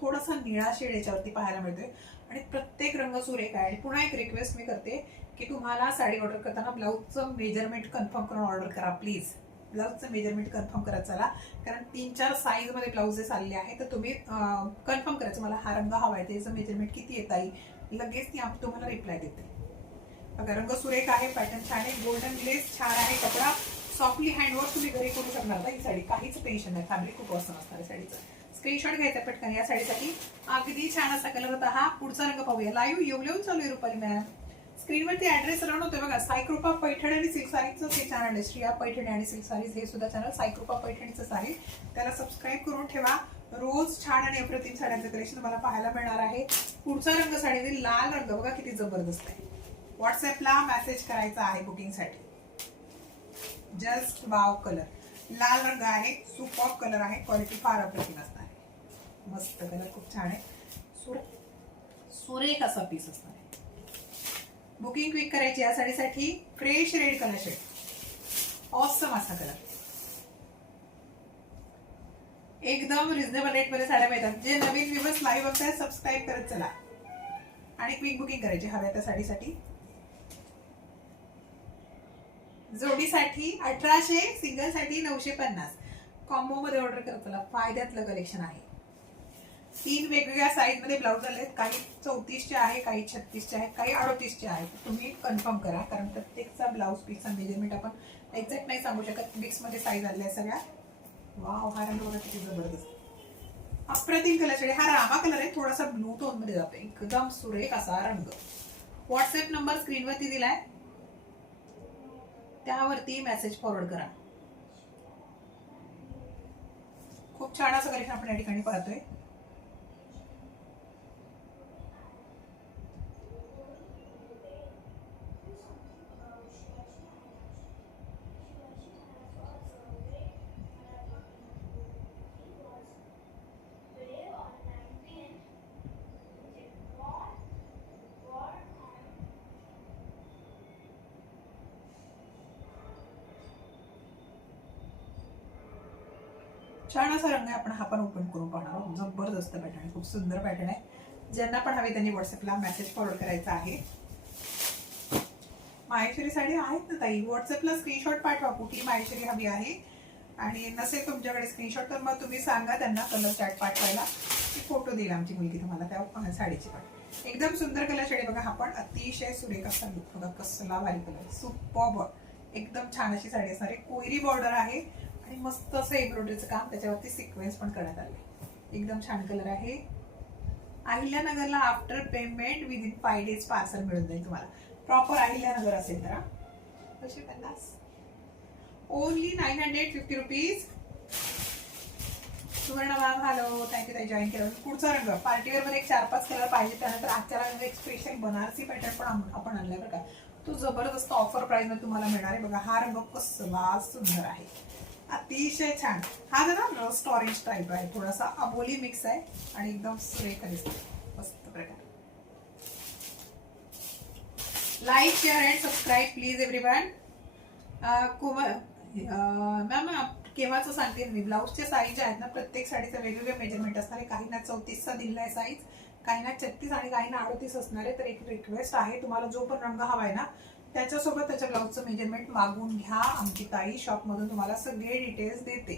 थोडासा निळा शेड याच्यावरती पाहायला मिळतोय, आणि प्रत्येक रंग सुरेख आहे. आणि पुन्हा एक रिक्वेस्ट मी करते की तुम्हाला साडी ऑर्डर करताना ब्लाऊजचं मेजरमेंट कन्फर्म करून ऑर्डर करा प्लीज. ब्लाऊजचं मेजरमेंट कन्फर्म करत चला, कारण 3-4 साईज मध्ये ब्लाउजेस आलेले आहे. तर तुम्ही कन्फर्म करायचं मला हा रंग हवा आहे, त्याचं मेजरमेंट किती येत आहे, लगेच ती तुम्हाला रिप्लाय देते. बघा रंग सुरेख आहे, पॅटर्न छान आहे, गोल्डन ग्लेज छान आहे. कपडा सॉफ्टली हँडवर्क तुम्ही घरी करू शकणार ना ही साडी, काहीच टेन्शन नाही. फॅब्रिक खूप असं असणार आहे साडीचं. स्क्रीनशॉट घ्यायचा पटकन या साडीसाठी. अगदी छान असा कलर होता हा. पुढचा रंग पाहूया. लाईव्ह येऊन चालू आहे रुपाली मॅम. स्क्रीनवरती ऍड्रेस रन होतोय बघा. साईकृपा पैठणी आणि सिल्क साडीचं हे चॅनल आहे. श्रिया पैठणी आणि सिल्क साडीज हे सुद्धा चॅनल साईकृपा पैठणीचं आहे. त्याला सबस्क्राईब करून ठेवा. रोज छान आणि अप्रतिम साड्यांचं कलेक्शन तुम्हाला पाहायला मिळणार आहे. पुढचा रंग साडीतील लाल रंग बघा किती जबरदस्त आहे. व्हॉट्सअपला मेसेज करायचा आहे बुकिंगसाठी. Just wow colour. लाल रंग आहे, सुपर कलर आहे, क्वालिटी फार अप्रतिम असणार आहे. मस्त कलर, खूप छान आहे. सुरेख असा पीस असणार आहे. बुकिंग क्विक करायची या साडीसाठी. Fresh red colour shade, awesome असा कलर. एकदम रिझनेबल रेट मध्ये साड्या मिळतात. जे नवीन व्ह्यूअर्स लाईव्ह बघताय सबस्क्राईब करत चला आणि क्विक बुकिंग करायची हव्या त्या साडीसाठी. जोडीसाठी 1800, सिंगल साठी 950. कॉम्बो मध्ये ऑर्डर करत चला, फायद्यातलं कलेक्शन आहे. 3 वेगवेगळ्या साईज मध्ये ब्लाऊज आले आहेत. काही 34 चे आहे, काही 36 चे आहे, काही 38 चे आहे. तुम्ही कन्फर्म करा, कारण प्रत्येकचा ब्लाऊज पीसचा मेजरमेंट आपण एक्झॅक्ट नाही सांगू शकत. मिक्स मध्ये साईज आल्या सगळ्या. वाव, हा रंग बघा किती जबरदस्त, अप्रतिम कलर शेड. हा रामा कलर आहे, थोडासा ब्लू टोन मध्ये जातो. एकदम सुरेख असा रंग. व्हॉट्सअप नंबर स्क्रीनवरती दिलाय, त्यावरती मेसेज फॉरवर्ड करा. खूप छान असं कलेक्शन आपण या ठिकाणी पाहतोय. छान असा रंग आहे. आपण हा पण ओपन करून पाहणार आहोत. जबरदस्त पॅटर्न आहे, खूप सुंदर पॅटर्न आहे. ज्यांना पण हवे त्यांनी व्हॉट्सअपला मेसेज फॉरवर्ड करायचा आहे. माहेश्वरी साडी आहेत ना ताई, व्हॉट्सअपला स्क्रीनशॉट पाठवा कुठली माहेश्वरी हवी आहे. आणि नसेल तुमच्याकडे स्क्रीनशॉट तर मग तुम्ही सांगा त्यांना कलर चार्ट पाठवायला, फोटो देईल आमची मुलगी तुम्हाला त्या साडीची. पण एकदम सुंदर कलर शेड बघा. हा पण अतिशय सुरेख असा लुक बघा, कसला भारी कलर, सुपर्ब. एकदम छान अशी साडी असणार आहे. कोयरी बॉर्डर आहे आणि मस्त असं एम्ब्रॉयडरीचं काम, त्याच्यावरती सिक्वेन्स पण करण्यात आले. एकदम छान कलर आहे. अहिल्यानगरला after payment within 5 days parcel मिळून जाईल तुम्हाला. प्रॉपर अहिल्यानगर असेल तर. 250, only 950 rupees. Suvarna ma'am hello, thank you ताई जॉईन केलं. पुढचा रंग पार्टीवेअर मध्ये 4-5 कलर पाहिजे. त्यानंतर आजच्या रंग एक स्पेशल बनारसी पॅटर्न पण आपण आणलाय बरं का. तो जबरदस्त ऑफर प्राइस मध्ये तुम्हाला मिळणार आहे. बघा हा रंग कसला सुंदर आहे, अतिशय छान. हा जरा रस्ट ऑरेंज टाईप आहे, थोडासा अबोली मिक्स आहे आणि एकदम सुरेख दिसतो. मस्त प्रकार. Like, share and subscribe please everyone. Ma'am केव्हाच सांगते मी, ब्लाऊजचे साईज जे आहेत ना, प्रत्येक साडीचं वेगवेगळे मेजरमेंट असणार आहे. काहींना 34चा दिलेला आहे साईज, काहींना 36 आणि काहींना 38 असणार आहे. तर एक रिक्वेस्ट आहे, तुम्हाला जो पण रंग हवा आहे ना त्याच्यासोबत त्याच्या ब्लाऊजचं मेजरमेंट मागून घ्या. आमची ताई शॉपमधून तुम्हाला सगळे डिटेल्स देते,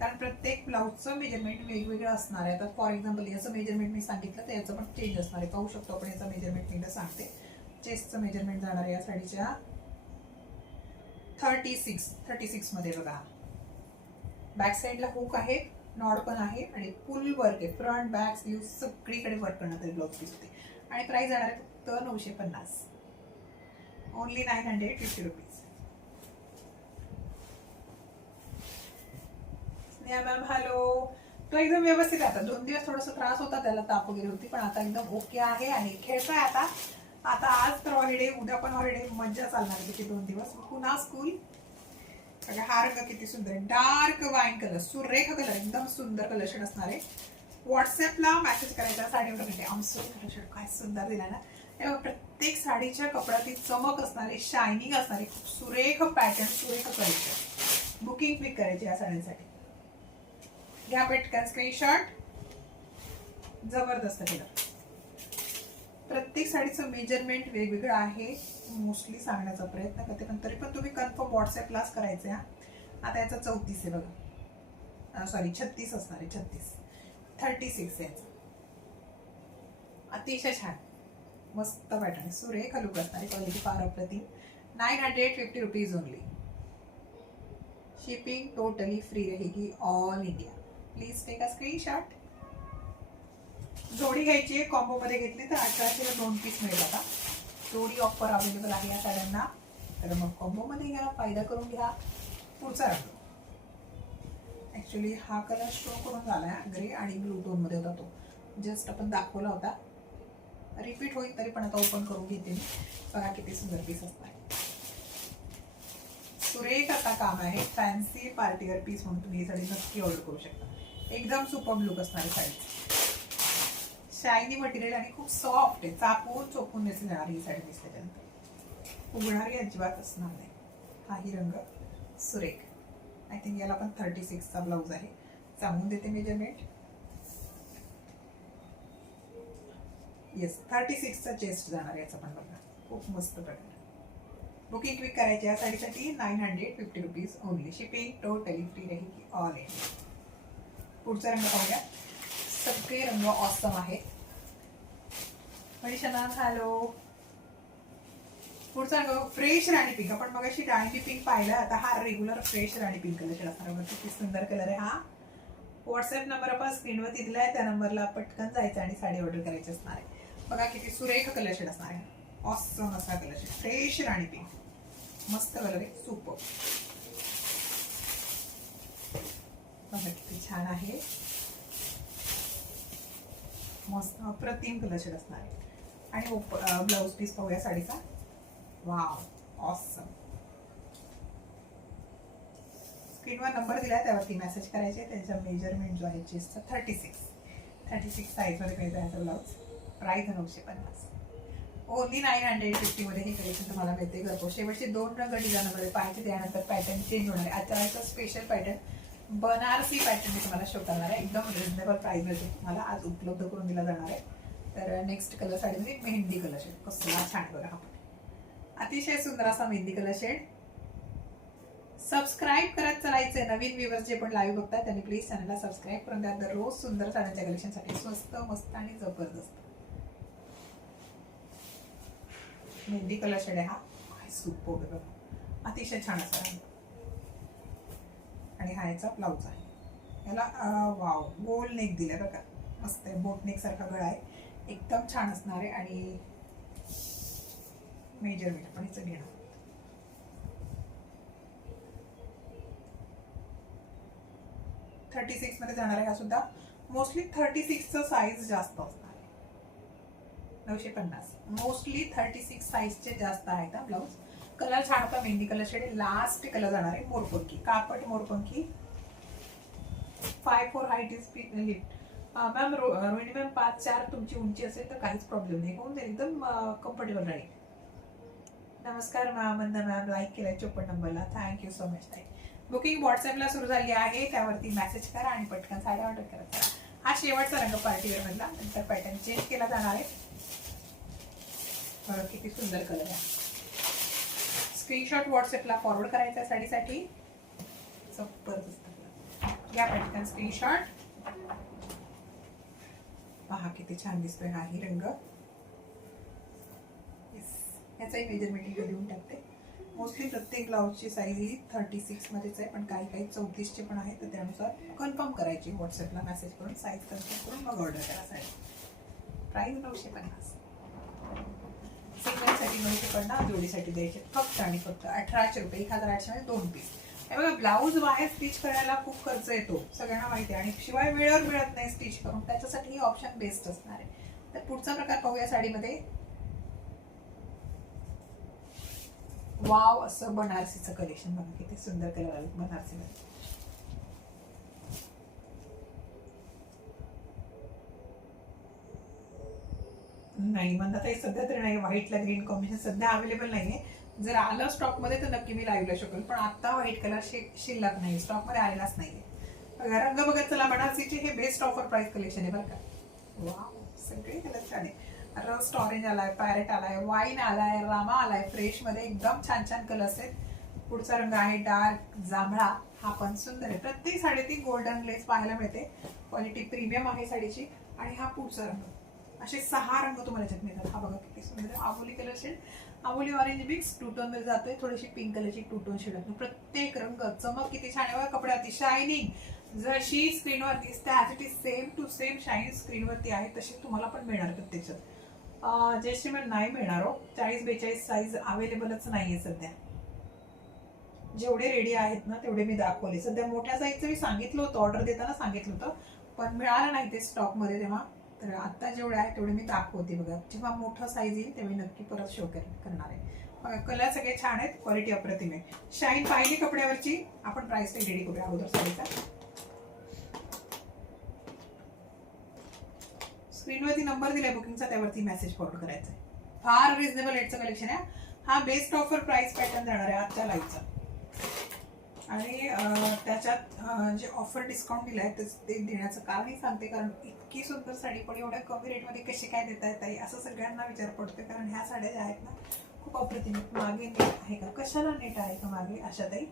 कारण प्रत्येक ब्लाऊजचं मेजरमेंट वेगवेगळं असणार आहे. आता फॉर एक्झाम्पल याचं मेजरमेंट मी सांगितलं तर याचं पण चेंज असणार आहे. पाहू शकतो आपण याचं मेजरमेंट मी सांगते. चेस्टचं मेजरमेंट जाणार आहे या साडीच्या 36 मध्ये बघा. बॅक साईडला हुक आहे, नॉड पण आहे आणि फुल वर्क आहे. फ्रंट बॅक स्लीव सगळीकडे वर्क करण्यात आले ब्लाऊज पीसचे. आणि प्राइस जाणार आहे फक्त 950, only 950 rupees. Sneha ma'am hello. तो एकदम व्यवस्थित आता 2 दिवस थोडासा त्रास होता, त्याला ताप वगैरे होती, पण आता एकदम ओके आहे आणि खेळतोय आता. आज तर हॉलिडे, उद्या पण हॉलिडे, मज्जा चालणार तिथे 2 दिवस. पुन्हा स्कूल. हा रंग किती सुंदर आहे, डार्क वाईन कलर, सुरेख कलर, एकदम सुंदर कलर शेड असणार आहे. व्हॉट्सअपला मेसेज करायचा साडीवर भेटे. आमचं कलर शेड काय सुंदर दिला ना. प्रत्येक साडीच्या कपड्याची चमक असणारे, शायनिंग असणारे, खूप सुरेख पॅटर्न, सुरेख कलेक्शन. बुकिंग क्लिक करायची या साडीसाठी. घ्या पटकन स्क्रीनशॉट. जबरदस्त केलं. प्रत्येक साडीचं मेजरमेंट वेगवेगळं आहे, मोस्टली सांगण्याचा प्रयत्न करते, पण तरी पण तुम्ही कन्फर्म व्हॉट्सअपलाच करायचं. आता याचा 34 आहे बघा, सॉरी 36 असणार आहे. 36 याचा. अतिशय छान मस्त पॅटर्न, सुरेख लुक असणार आहे. क्वालिटी फार अप्रतिम. 950 rupees only. Shipping totally free रहेगी all India. Please take a screenshot. जोडी घ्यायची आहे, कॉम्बो मध्ये घेतली तर 1800ला 2 पीस मिळेल. आता जोडी ऑफर अवेलेबल आहे या साड्यांना, तर मग कॉम्बो मध्ये घ्या, फायदा करून घ्या. पुढचा रंग ऍक्च्युली हा कलर शो करून झालाय, ग्रे आणि ब्लू टोन मध्ये होता, तो जस्ट आपण दाखवला होता. रिपीट होईल तरी पण आता ओपन करून घेते मी. बघा किती सुंदर पीस असणार. सुरेख असा काम आहे. फॅन्सी पार्टीवेअर पीस म्हणून तुम्ही ही साडी नक्की ऑर्डर करू शकता. एकदम सुपर लुक असणारी साडी, शायनी मटेरियल आणि खूप सॉफ्ट आहे. चापून चोपून नेसली जाणार ही साडी दिसल्यानंतर, उघडणारी अजिबात असणार नाही. हाही रंग सुरेख. आय थिंक याला पण 36चा ब्लाऊज आहे. सांगून देते मेजरमेंट. येस 36चा चेस्ट जाणार याचा पण बघा. खूप मस्त प्रकार. बुकिंग क्विक करायची या साडीसाठी 950 rupees only. Shipping totally free रहेगी ऑल इंडिया. पुढचा रंग पाहूया. सगळे रंग ऑसम आहेत. मनीषा हॅलो. पुढचा रंग फ्रेश राणी पिंक. आपण मग अशी राणी पिंक पाहिलं, आता हा रेग्युलर फ्रेश राणी पिंक कलर असणार. किती सुंदर कलर आहे हा. व्हॉट्सअप नंबर आपण स्क्रीनवर दिलाय, त्या नंबरला पटकन जायचं आणि साडी ऑर्डर करायची असणार आहे. बघा किती सुरेख कलर शेड असणार आहे. ऑसम असा कलर शेड, फ्रेश राणी पिंक. मस्त कलर आहे, सुपर. बघा किती छान आहे. मस्त अप्रतिम कलर शेड असणार आहे. आणि ब्लाऊज पीस पाहूया साडीचा. Wow awesome. स्क्रीनवर नंबर दिलाय, त्यावरती मेसेज करायचे. त्याचा मेजरमेंट जो आहे चेस्टचा 36 साईज मध्ये मिळतो ह्याचा ब्लाऊज. प्राइस 950. ओनली 950 मध्ये हे कलेक्शन तुम्हाला मिळते. घरपोच. शेवटचे 2 रंग डिझाईनमध्ये पाहायचे, त्यानंतर पॅटर्न चेंज होणार आहे. आजचा स्पेशल पॅटर्न बनारसी पॅटर्न मी तुम्हाला शो करणार आहे. एकदम रिझनेबल प्राइस मध्ये तुम्हाला आज उपलब्ध करून दिला जाणार आहे. तर नेक्स्ट कलर साडीमध्ये मेहंदी कलर शेड. कसला छान बघा, अतिशय सुंदर असा मेहंदी कलर शेड. सबस्क्राईब करत चालायचंय. नवीन व्ह्यूअर्स जे पण लाईव्ह बघतात त्यांनी प्लीज चॅनलला सबस्क्राईब करून द्या. दररोज सुंदर साड्यांच्या कलेक्शनसाठी स्वस्त, मस्त आणि जबरदस्त. मेहंदी कलर शेड आहे हा. सुपर बघा, अतिशय छान असा रंग. आणि हा याचा ब्लाऊज आहे. याला वाव गोल नेक दिलाय बघा. मस्त आहे. बोट नेक सारखा गळा आहे. एकदम छान असणार आहे. आणि मेजरमेंट पण हिचं घेणार. थर्टी 36 मध्ये जाणार आहे हा सुद्धा. मोस्टली 36चा साईज जास्त असणार आहे. 950. मोस्टली 36 साईजचे जास्त आहेत हा ब्लाऊज. कलर छान होता. Mehndi colour shade. Last colour जाणार आहे मोरपंखी. कापट मोरपंखी. 5'4" height is hit. Ma'am Rohini ma'am 5'4" तुमची उंची असेल तर काहीच प्रॉब्लेम नाही, होऊन जाईल. एकदम कम्फर्टेबल राहील. नमस्कार मॅम. वंदना मॅम लाईक केलाय 54 नंबरला. थँक्यू सो मच ताई. बुकिंग व्हॉट्सअपला सुरू झाली आहे, त्यावरती मेसेज करा आणि पटकन साड्या ऑर्डर करा. हा शेवटचा रंग पार्टीवेअर मधला. नंतर पॅटर्न चेंज केला जाणार आहे. बघा किती सुंदर कलर आहे. स्क्रीनशॉट व्हॉट्सअपला फॉरवर्ड करायचा साडीसाठी. जबरदस्त. या पटकन स्क्रीनशॉट. पहा किती छान दिसतोय हाही रंग. याचाही मेजरमेंट देऊन टाकते. मोस्टली प्रत्येक ब्लाऊजची साईज ही 36 मध्येच आहे, पण काही 34चे पण आहे. तर त्यानुसार कन्फर्म करायची व्हॉट्सअपला मेसेज करून. साईज कन्फर्म करून मग ऑर्डर करा साडी. प्राइस 950. सिंगलसाठी 950, जोडीसाठी द्यायचे फक्त आणि फक्त 1800 रुपये. 1800 मध्ये 2 पीस. हे बघा, ब्लाऊज बाहेर स्टिच करायला खूप खर्च येतो, सगळ्यांना माहिती आहे. आणि शिवाय वेळेवर मिळत नाही स्टिच करून. त्याच्यासाठी ही ऑप्शन बेस्ट असणार आहे. तर पुढचा प्रकार पाहूया साडीमध्ये. वाव असं बनारसीचं कलेक्शन. बघा किती सुंदर कलर आले बनारसीमध्ये. नाही म्हणतात हे सध्या तरी नाही. व्हाईटला ग्रीन कॉम्बिनेशन सध्या अवेलेबल नाहीये. जर आलं स्टॉक मध्ये तर नक्की मी लाईव्हला शकेल, पण आता व्हाईट कलर शिल्लक नाही, स्टॉक मध्ये आलेलाच नाहीये. रंग बघत चला. बनारसीचे हे बेस्ट ऑफर प्राइस कलेक्शन आहे बरं का. वाव सगळे कलर छान आहे. रस्ट ऑरेंज आलाय, पॅरेट आलाय, वाईन आलाय, रामा आलाय. फ्रेश मध्ये एकदम छान छान कलर्स आहेत. पुढचा रंग आहे डार्क जांभळा. हा पण सुंदर आहे. प्रत्येक साडीतील गोल्डन लेस पाहायला मिळते. क्वालिटी प्रीमियम आहे साडीची. आणि हा पुढचा रंग. असे 6 रंग तुम्हाला याच्यात मिळतात. हा बघा किती सुंदर आहे. आबोली कलर शेड. आबोली ऑरेंज मिक्स 2 टोन मध्ये जातोय. थोडीशी पिंक कलरची 2 टोन शेड आहे. प्रत्येक रंग चमक किती छान आहे. कपड्यावरती शायनिंग जशी स्क्रीनवर दिसते as it is same to same shine स्क्रीनवरती आहे तशी तुम्हाला पण मिळणार प्रत्यक्षात. जशी मला नाही मिळणार हो. 40-42 साईज अवेलेबलच नाहीये सध्या. जेवढे रेडी आहेत ना तेवढे मी दाखवले. सध्या मोठ्या साईजचं मी सांगितलं होतं, ऑर्डर देताना सांगितलं होतं, पण मिळालं नाही ते स्टॉक मध्ये तेव्हा. तर आता जेवढे आहे तेवढे मी दाखवते बघा. जेव्हा मोठं साईज येईल तेव्हा नक्की परत शो करणार आहे. कलर सगळे छान आहेत, क्वालिटी अप्रतिम आहे. शाईन पाहिली कपड्यावरची. आपण प्राइस टॅग रेडी करूया अगोदर साडीचा. स्क्रीनवरती नंबर दिलाय बुकिंगचा, त्यावरती मेसेज फॉरवर्ड करायचा आहे. फार रिझनेबल रेटचं कलेक्शन आहे. हा बेस्ट ऑफर प्राइस पॅटर्न जाणार आहे आजच्या लाईव्हचा. आणि त्याच्यात जे ऑफर डिस्काउंट दिलाय ते देण्याचं कारणही सांगते, कारण इतकी सुंदर साडी पण एवढ्या कमी रेटमध्ये कशी काय देता येत आहे असं सगळ्यांना विचार पडतोय. कारण ह्या साड्या ज्या आहेत ना खूप अप्रतिम. मागे नेट आहे का, कशाला नेट आहे का मागे, अशा ताई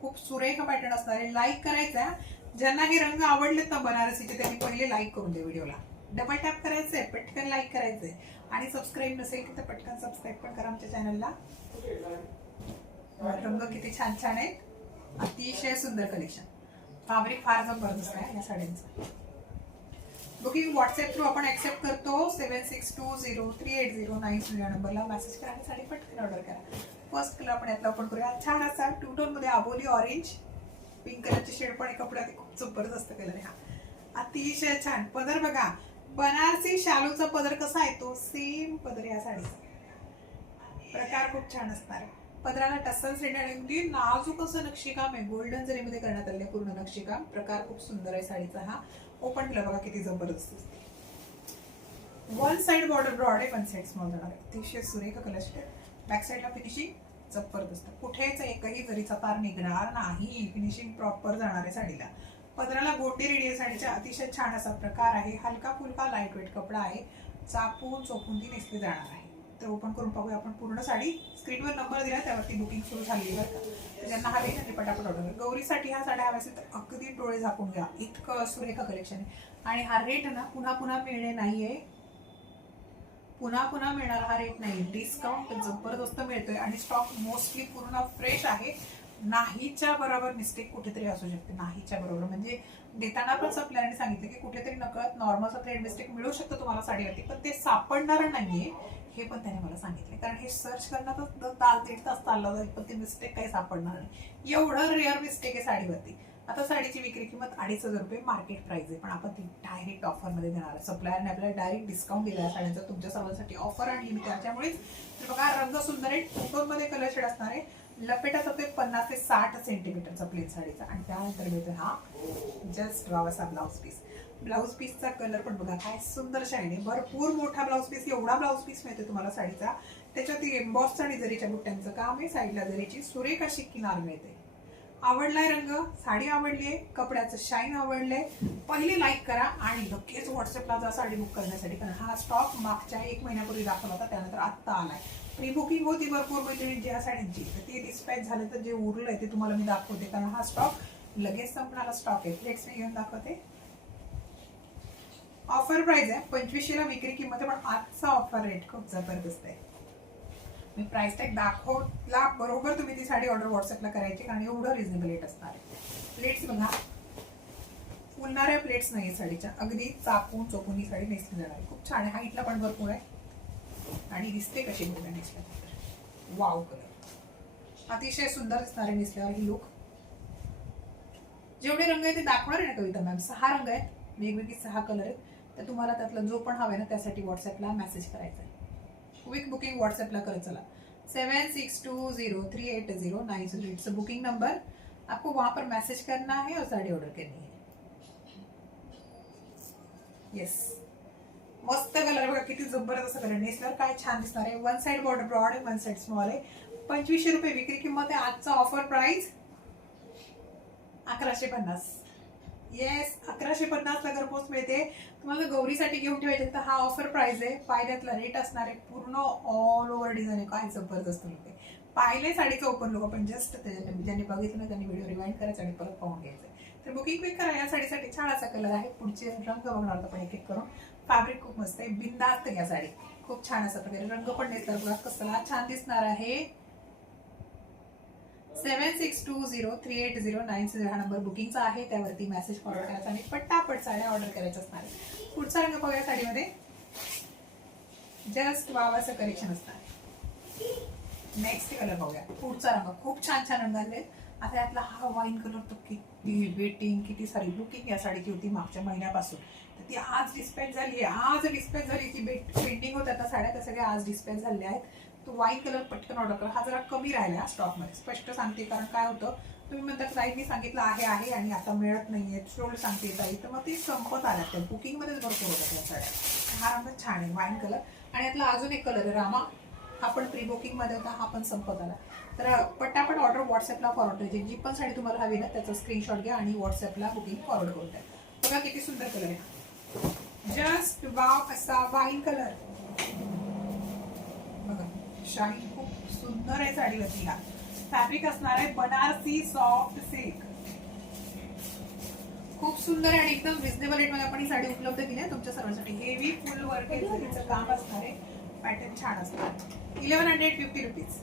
खूप सुरेख पॅटर्न असणार आहे. लाईक करायचा, ज्यांना हे रंग आवडलेत ना बनारसीचे त्यांनी पहिले लाईक करून दे व्हिडिओला. डबल टॅप करायचंय, पटकन लाईक करायचंय. आणि सबस्क्राईब नसेल तर पटकन सबस्क्राईब पण करा आमच्या चॅनलला. रंग किती छान छान आहेत, अतिशय सुंदर कलेक्शन. फॅब्रिक फार जबरदस्त आहे या साड्यांचं. बुकिंग व्हॉट्सअप थ्रू आपण ऍक्सेप्ट करतो. 76203809 या नंबरला मेसेज करा आणि साडी पटकन ऑर्डर करा. फर्स्ट कलर आपण यातला ओपन करूया. छान असा 2 टोन मध्ये आबोली ऑरेंज, पिंक कलरची शेड पण कपडा खूप जबरदस्त कलर आहे हा. अतिशय छान पदर बघा. बनारसी शालूचा पदर कसा आहे तो सेम पदर या साडीचा. प्रकार खूप छान असणार आहे. पदराला टसल सेट आणि अगदी नाजूक असं नक्षीकाम आहे. गोल्डन जरीमध्ये करण्यात आले पूर्ण नक्षीकाम. प्रकार खूप सुंदर आहे साडीचा हा. ओपन केला बघा किती जबरदस्त असते. वन साइड बॉर्डर ब्रॉड आहे, वन साइड स्मॉल जाणार आहे. अतिशय सुरेख कलर शेड. बॅक साइडला फिनिशिंग जबरदस्त. कुठेच एकही जरीचा तार निघणार नाही. फिनिशिंग प्रॉपर जाणार आहे साडीला. पदराला गोटी रेडी आहे साडीचा. अतिशय छान असा प्रकार आहे. हलका फुलका लाईट वेट कपडा आहे. चापून चोपून ती नेसली जाणार आहे. तर ओपन करून पाहूया आपण पूर्ण साडी. स्क्रीनवर नंबर दिला त्यावरती बुकिंग सुरू झाली बरं का. ज्यांना हवी त्यांनी पटापट ऑर्डर. गौरीसाठी ह्या साड्या हव्या असेल तर अगदी डोळे झाकून घ्या. इतकं सुरेख कलेक्शन आहे. आणि हा रेट ना पुन्हा पुन्हा मिळणे नाहीये. पुन्हा पुन्हा मिळणार हा रेट नाही. डिस्काउंट जबरदस्त मिळतोय आणि स्टॉक मोस्टली पूर्ण फ्रेश आहे. नाहीच्या बरोबर मिस्टेक कुठेतरी असू शकते. नाहीच्या बरोबर म्हणजे देताना पण सप्लायरने सांगितलं की कुठेतरी नकळत नॉर्मल ट्रेड मिस्टेक मिळू शकतं तुम्हाला साडीवरती, पण ते सापडणार नाहीये हे पण त्याने मला सांगितले. कारण हे सर्च करण्यातच 1.5 तास चालला जाईल पण ते मिस्टेक काही सापडणार नाही. एवढं रेअर मिस्टेक आहे साडीवरती. आता साडीची विक्री किंमत 2,500 रुपये मार्केट प्राइस आहे, पण आपण ती डायरेक्ट ऑफरमध्ये देणार आहे. सप्लायरने आपल्याला डायरेक्ट डिस्काउंट दिला आहे साड्यांचा तुमच्या सर्वांसाठी ऑफर आणली त्याच्यामुळेच. बघा रंग सुंदर आहे. फोटोमध्ये कलर शेड असणार आहे. लपेटाचा ते 50 ते 60 सेंटीमीटरचा प्लेन साडीचा. आणि त्यानंतर मिळतो हा जस्ट वाव असा ब्लाउज पीस. ब्लाउज पीसचा कलर पण बघा काय सुंदर शाईन आहे. भरपूर मोठा ब्लाउज पीस. एवढा ब्लाउज पीस मिळतो तुम्हाला साडीचा. त्याच्यात एम्बॉस आणि जरीच्या बुट्ट्यांचं काम आहे. साईडला जरीची सुरेख अशी किनार मिळते. आवडलाय रंग, साडी आवडलीये, कपड्याचं शाईन आवडलंय, पहिले लाईक करा आणि लगेच व्हॉट्सअपला जा साडी बुक करण्यासाठी. कारण हा स्टॉक मागच्या 1 महिन्यापूर्वी दाखवला होता, त्यानंतर आत्ता आलाय. प्री बुकिंग होती भरपूर मैत्रिणींची ह्या साड्यांची, तर ती डिस्पॅच झाले. तर जे उरलंय ते तुम्हाला मी दाखवते कारण हा स्टॉक लगेच संपणारा स्टॉक आहे. प्लेट्स मी घेऊन दाखवते. ऑफर प्राइस आहे 2500ला विक्री किंमत आहे, पण आजचा ऑफर रेट खूप जबरदस्त आहे. मी प्राइस टॅग दाखवला बरोबर तुम्ही ती साडी ऑर्डर व्हॉट्सअपला करायची कारण एवढं रिझनेबल रेट असणार आहे. प्लेट्स बघा, फुलणाऱ्या प्लेट्स नाही साडीच्या. अगदी चापून चोपून ही साडी नेसली जाणार आहे. खूप छान आहे. हाईटला पण भरपूर आहे आणि दिसते कशी मुलं नेसल्यानंतर. वाव कलर अतिशय सुंदर दिसणार आहे नेसल्यावर ही लुक. जेवढे रंग आहेत ते दाखवणार आहे ना कविता मॅम. 6 रंग आहेत, वेगवेगळे 6 कलर आहेत. तर तुम्हाला त्यातला जो पण हवा आहे ना त्यासाठी व्हॉट्सअपला मेसेज करायचा आहे. क्विक बुकिंग व्हाट्सएप कर चला 76203809 इट्स बुकिंग नंबर. आपको वहां पर मैसेज करना है और साड़ी ऑर्डर करनी है. यस, मस्त कलर बघा किती जबरदस्त कलर. नेसल्यावर काय छान दिसणार आहे. वन साइड बॉर्डर ब्रॉड आहे, वन साइड स्मॉल आहे. 2500 रुपये विक्री किंमत आहे. आजचा ऑफर प्राइस 1150. येस, 1150 ला घरपोच मिळते. तुम्हाला गौरीसाठी घेऊन ठेवायचे तर हा ऑफर प्राइस आहे. पायद्यातला रेट असणार आहे. पूर्ण ऑल ओव्हर डिझाईन आहे. काय जबरदस्त लुक आहे. पाहिले साडीचं ओपन लुक आपण जस्ट ज्यांनी बघितलं ना त्यांनी व्हिडिओ रिवाइंड करायचा आणि परत पाहून घ्यायचं. तर बुकिंग क्विक करा. या साडीसाठी छान असा कलर आहे. पुढचे रंग बघणार होता पण एक एक करून. फॅब्रिक खूप मस्त आहे. बिंदास्त या साडी खूप छान असा प्रकारे रंग पण नेसला बघा कसला छान दिसणार आहे. 76203809 हा नंबर बुकिंगचा आहे. त्यावरती मेसेज फॉरवर्ड करायचा आणि पटापट साड्या ऑर्डर करायच्या असणार आहे. पुढचा रंग पाहूया साडीमध्ये. जस्ट वाव असं कलेक्शन असणार. नेक्स्ट कलर पाहूया. पुढचा रंग खूप छान छान रंग आले. आता यातला हा वाईन कलर तो किती वेटिंग किती सारी बुकिंग या साडीची होती मागच्या महिन्यापासून. तर ती आज डिस्पॅच झाली आहे, आज डिस्पॅच झाली. ती पेंडिंग होत्या त्या साड्या त्या सगळ्या आज डिस्पॅच झालेल्या आहेत. तो वाईन कलर पटकन ऑर्डर करा. हा जरा कमी राहिला स्टॉकमध्ये, स्पष्ट सांगते. कारण काय होतं, तुम्ही म्हणतात ताई मी सांगितलं आहे आणि आता मिळत नाहीये, शोल्ड सांगते ताई, तर मग ती संपत आल्या. त्या बुकिंगमध्येच भरपूर होत्या त्या साड्या. हा रंग छान आहे वाईन कलर. आणि यातला अजून एक कलर आहे रामा, हा पण प्री बुकिंगमध्ये होता, हा पण संपत आला. तर पटापट ऑर्डर व्हॉट्सअपला फॉरवर्ड करायची. जी पण साडी तुम्हाला हवी ना त्याचा स्क्रीनशॉट घ्या आणि व्हॉट्सअपला बुकिंग फॉरवर्ड करून द्या. बघा किती सुंदर कलर आहे, जस्ट वाव असा वाईन कलर. बघा शाईन खूप सुंदर आहे साडीवरती. हा फॅब्रिक असणार आहे बनारसी सॉफ्ट सिल्क, खूप सुंदर आहे आणि एकदम रिझनेबल रेटमध्ये आपण ही साडी उपलब्ध केली आहे तुमच्या सर्वांसाठी. हेवी फुल वर्क आहे, काम असणार आहे, पॅटर्न छान असणार. 1150 रुपीज.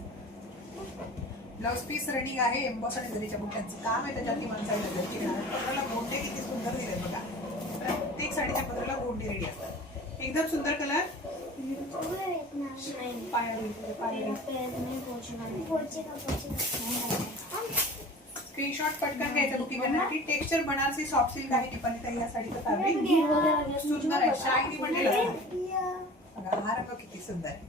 ब्लाउज पीस रनिंग आहे, एम्बॉस आणि जरीच्या बुट्यांचं काम आहे त्याच्यात. ती वन साईड पदराला गोंडे किती सुंदर दिले बघा. प्रत्येक साडीच्या पदराला गोंडे रेडी असतात. एकदम सुंदर कलर. स्क्रीनशॉट पटकन घ्यायचं बुकिंग करण्यासाठी. टेक्स्चर बनारसी सॉफ्ट सिल्क आहे. नेपाली ताई या साडीचं फॅब्रिक सुंदर आहे, शायनी म्हटलेलं. बघा हा रंग किती सुंदर आहे,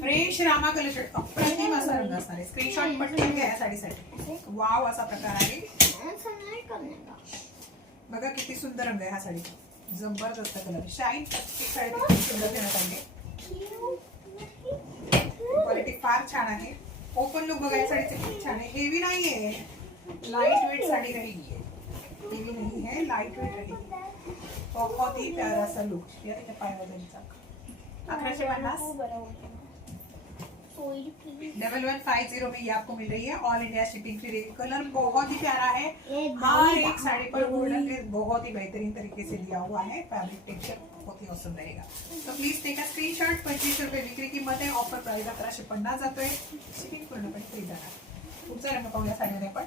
फ्रेश रामा कलर. अप्रतिम असा रंग असणार आहे. स्क्रीनशॉट पटकन घ्या या साडीसाठी. वाव असा प्रकार आहे. बघा किती सुंदर रंग आहे हा साडीचा, जबरदस्त कलर. शाईन प्रत्येक साडी सुंदर देण्यात आली. क्वालिटी फार छान आहे. ओपन लुक बघा या साडीचे खूप छान आहे. हेवी नाहीये, लाइट वेट साडी रहेगी है, हेवी नहीं है, लाइट वेट रहेगी. बहुत ही प्यारा सा लुक. त्याच्या पायावरचा 1150. 1150 में ये आपको मिल रही है. All India shipping free. Colour बहुत ही प्यारा है. हर एक साड़ी पर गोल्डन ग्लेज बहुत ही बेहतरीन तरीके से दिया हुआ है. फैब्रिक टेक्सचर बहुत ही औसम रहेगा. तो प्लीज टेक अ स्क्रीनशॉट. 25 रुपये विक्री किंमत आहे. ऑफर प्राइस 1150 जातोय. शिपिंग पूर्णपणे फ्री जाणार. पुढचा रंग पाहूया साडीमध्ये आपण.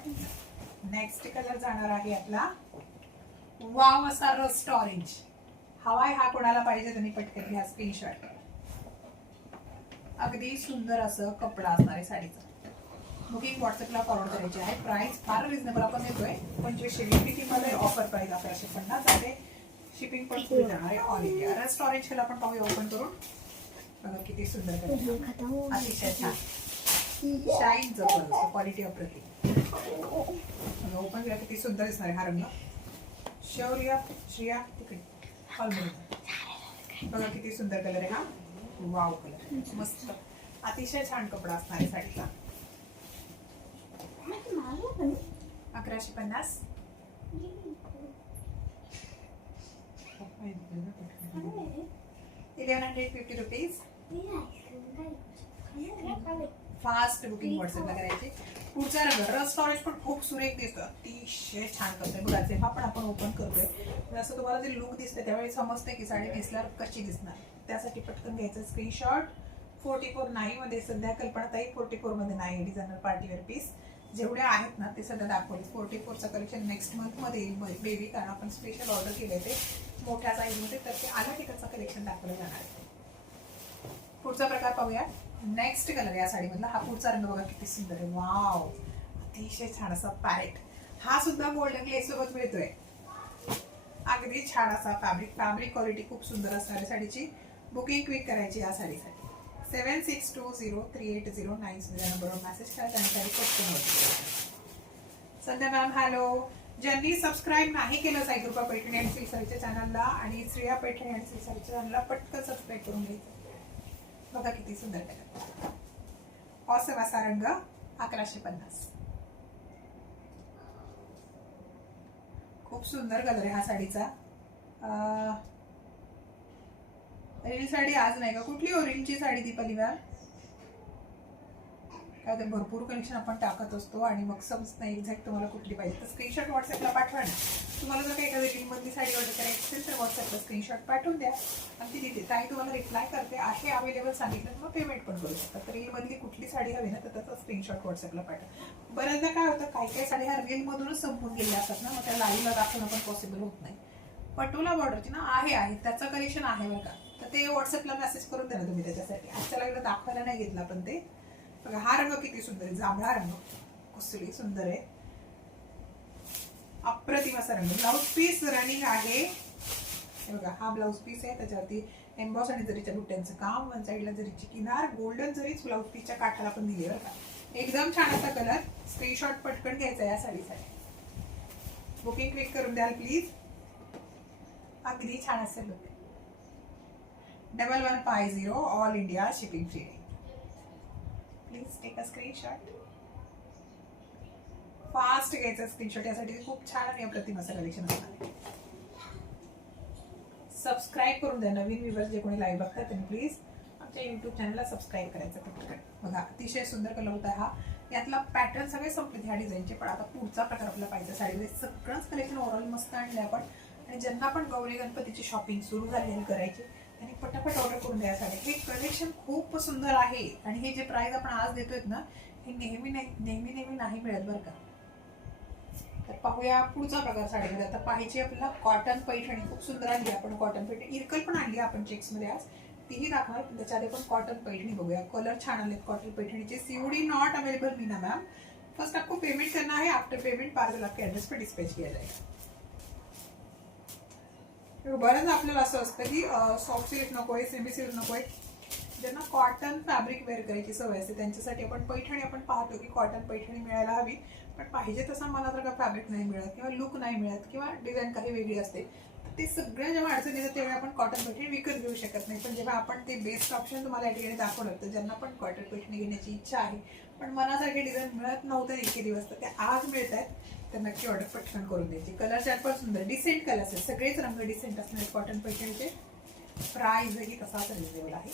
नेक्स्ट कलर जाणार आहे आपला वाव असा रस्ट ऑरेंज. हवाय हा कोणाला पाहिजे त्यांनी पटकन घ्या स्क्रीनशॉट. अगदी सुंदर असं कपडा असणार आहे साडीचा. बुकिंग व्हॉट्सअपला फॉरवर्ड करायची आहे. प्राइस फार रिजनेबल आपण देतोय. 2500 विक्री किंमत आहे. ऑफर प्राइस 1150 जाते. शिपिंग पण फ्री जाणार आहे all India. Rust orange colour आपण पाहूया ओपन करून. बघा किती सुंदर कलर, अतिशय छान. शाईन जबरदस्त, क्वालिटी अप्रतिम. ओपन केला किती सुंदर दिसणार आहे हा रंग. शौर्य श्रिया तिकडे बघा किती सुंदर कलर आहे हा. वाव कलर मस्त, अतिशय छान कपडा असणार आहे साडीचा. 1150. ₹1150. फास्ट बुकिंग व्हॉट्सअपला करायची. पुढचा रंग रस्ट ऑरेंज पण खूप सुरेख दिसतो, अतिशय छान करतोय. बघा जेव्हा पण आपण ओपन करतोय जसं तुम्हाला जे लुक दिसते त्यावेळी समजते की साडी दिसल्यावर कशी दिसणार. त्यासाठी पटकन घ्यायचं स्क्रीनशॉट. 44 नाही मध्ये सध्या कल्पनाताई 44 मध्ये नाही. डिझायनर पार्टीवेअर पीस जेवढे आहेत ना ते सध्या दाखवले. 44चं कलेक्शन नेक्स्ट मंथ मध्ये येईल बेबी, कारण आपण स्पेशल ऑर्डर केले ते मोठ्या साईजमध्ये, तर ते आलं की त्याचं कलेक्शन दाखवलं जाणार आहे. पुढचा प्रकार पाहूया. नेक्स्ट कलर या साडीमधला. हा पुढचा रंग बघा किती सुंदर आहे. वाव, अतिशय छान असा पॅरेट. हा सुद्धा गोल्डन ग्लेज सोबत मिळतोय. अगदी छान असा फॅब्रिक क्वालिटी खूप सुंदर असणार आहे साडीची. बुकिंग क्विक करायची या साडीसाठी. 76203809 या नंबरवर मेसेज करा आणि साडी पटकन होते. संध्या मॅम हॅलो. ज्यांनी सबस्क्राईब नाही केलं साई कृपा पैठणी आणि श्री साईच्या चॅनलला आणि श्रेया पैठणी आणि श्री साईच्या चॅनलला पटकन सबस्क्राईब करून घ्यायचं. बघा किती सुंदर कलर, ऑसम असा रंग. 1150. खूप सुंदर कलर आहे हा साडीचा. रील साडी आज नाही का? कुठली ओरिजिनची साडी दीपाली मॅम? काय ते भरपूर कलेक्शन आपण टाकत असतो आणि मग समजत नाही एक्झॅक्ट तुम्हाला कुठली पाहिजे. तर स्क्रीनशॉट व्हॉट्सअपला पाठवा ना. तुम्हाला जर काही एखाद्या रीलमधली साडी ऑर्डर करायची असेल तर व्हॉट्सअपला स्क्रीनशॉट पाठवून द्या आणि ती तिथे ताई तुम्हाला रिप्लाय करते आहे अवेलेबल सांगितलं तर मग पेमेंट पण करू शकता. तर रीलमधली कुठली साडी हवी ना तर त्याचा स्क्रीनशॉट व्हॉट्सअपला पाठवा. बऱ्याचदा काय होतं, काही साडी ह्या रीलमधूनच संपून गेल्या असतात ना, मग त्या लाईव्हला दाखवणं पण पॉसिबल होत नाही. पटोला बॉर्डरची ना आहे त्याचं कलेक्शन आहे बरं का, तर ते व्हॉट्सअपला मेसेज करून द्या ना तुम्ही त्याच्यासाठी. आजच्या लाईव्हला दाखवायला नाही घेतला पण ते बघा. हा रंग किती सुंदर आहे, जांभळा रंग, कसली सुंदर आहे, अप्रतिम असा रंग. ब्लाउज पीस रनिंग आहे. हे बघा हा ब्लाऊज पीस आहे, त्याच्यावरती एम्बॉस आणि जरीच्या बुट्ट्यांचं काम, वन साईडला जरीची किनार, गोल्डन जरीच ब्लाऊज पीसच्या काठाला पण दिली बरं का. एकदम छान असा कलर. स्क्रीनशॉट पटकन घ्यायचा या साडीसाठी. बुकिंग क्लिक करून द्याल प्लीज. अगदी छान असेल look. 1150 all India shipping free. Please take a screenshot. Fast घ्यायचा स्क्रीनशॉट. यासाठी खूप छान आणि अप्रतिम असं कलेक्शन असणार आहे. सबस्क्राईब करून द्या. नवीन व्ह्यूअर्स जे कोणी लाईव्ह बघतात त्यांनी प्लीज आमच्या युट्यूब चॅनलला सबस्क्राईब करायचं पटकन. बघा अतिशय सुंदर कलर होता हा. यातला पॅटर्न सगळे संपले ह्या डिझाईनचे, पण आता पुढचा प्रकार आपल्याला पाहिजे. साडीमध्ये सगळंच कलेक्शन ओव्हरऑल मस्त आणले आपण. आणि ज्यांना पण गौरी गणपतीची शॉपिंग सुरू झालेली करायची त्यांनी पटापट ऑर्डर करून द्या साडी. हे कलेक्शन खूप सुंदर आहे आणि हे जे प्राइस आपण आज देतोय ना, हे नेहमी नाही मिळत बरं का. तर पाहूया पुढचा प्रकार साडीमध्ये. आता पाहिजे आपल्याला कॉटन पैठणी. खूप सुंदर आणली आपण कॉटन पैठणी. इरकल पण आणली आपण चेक्समध्ये आज, तीही दाखवणार. त्याच्या आधी पण कॉटन पैठणी बघूया. कलर छान आलेत कॉटन पैठणीचे. COD not available Meena ma'am. First आपको पेमेंट करना है, आफ्टर पेमेंट पार्सल आपके एड्रेस पे डिस्पैच किया जाएगा. बरंच आपल्याला असं असतं की सॉफ्ट सिल्क नकोय, सेमी सिल्क नकोय. ज्यांना कॉटन फॅब्रिक वेअर करायची सवय असते त्यांच्यासाठी आपण पैठणी आपण पाहतो की कॉटन पैठणी मिळायला हवी, पण पाहिजे तसा मला जर का फॅब्रिक नाही मिळत किंवा लुक नाही मिळत किंवा डिझाईन काही वेगळी असते, ते सगळ्या जेव्हा अडचण येतात तेव्हा आपण कॉटन पैठणी विकत घेऊ शकत नाही. पण जेव्हा आपण ते बेस्ट ऑप्शन तुम्हाला या ठिकाणी दाखवलं, तर ज्यांना पण कॉटन पैठणी घेण्याची इच्छा आहे पण मनासारखे डिझाईन मिळत नव्हते इतके दिवस, तर ते आज मिळत आहेत, तर नक्की ऑर्डर पटकन करून द्यायची. कलर चार्ट पण सुंदर, डिसेंट कलर असेल, सगळेच रंग डिसेंट असणार. कॉटन पैठणीचे प्राइसही तसाच रिजनेबल आहे.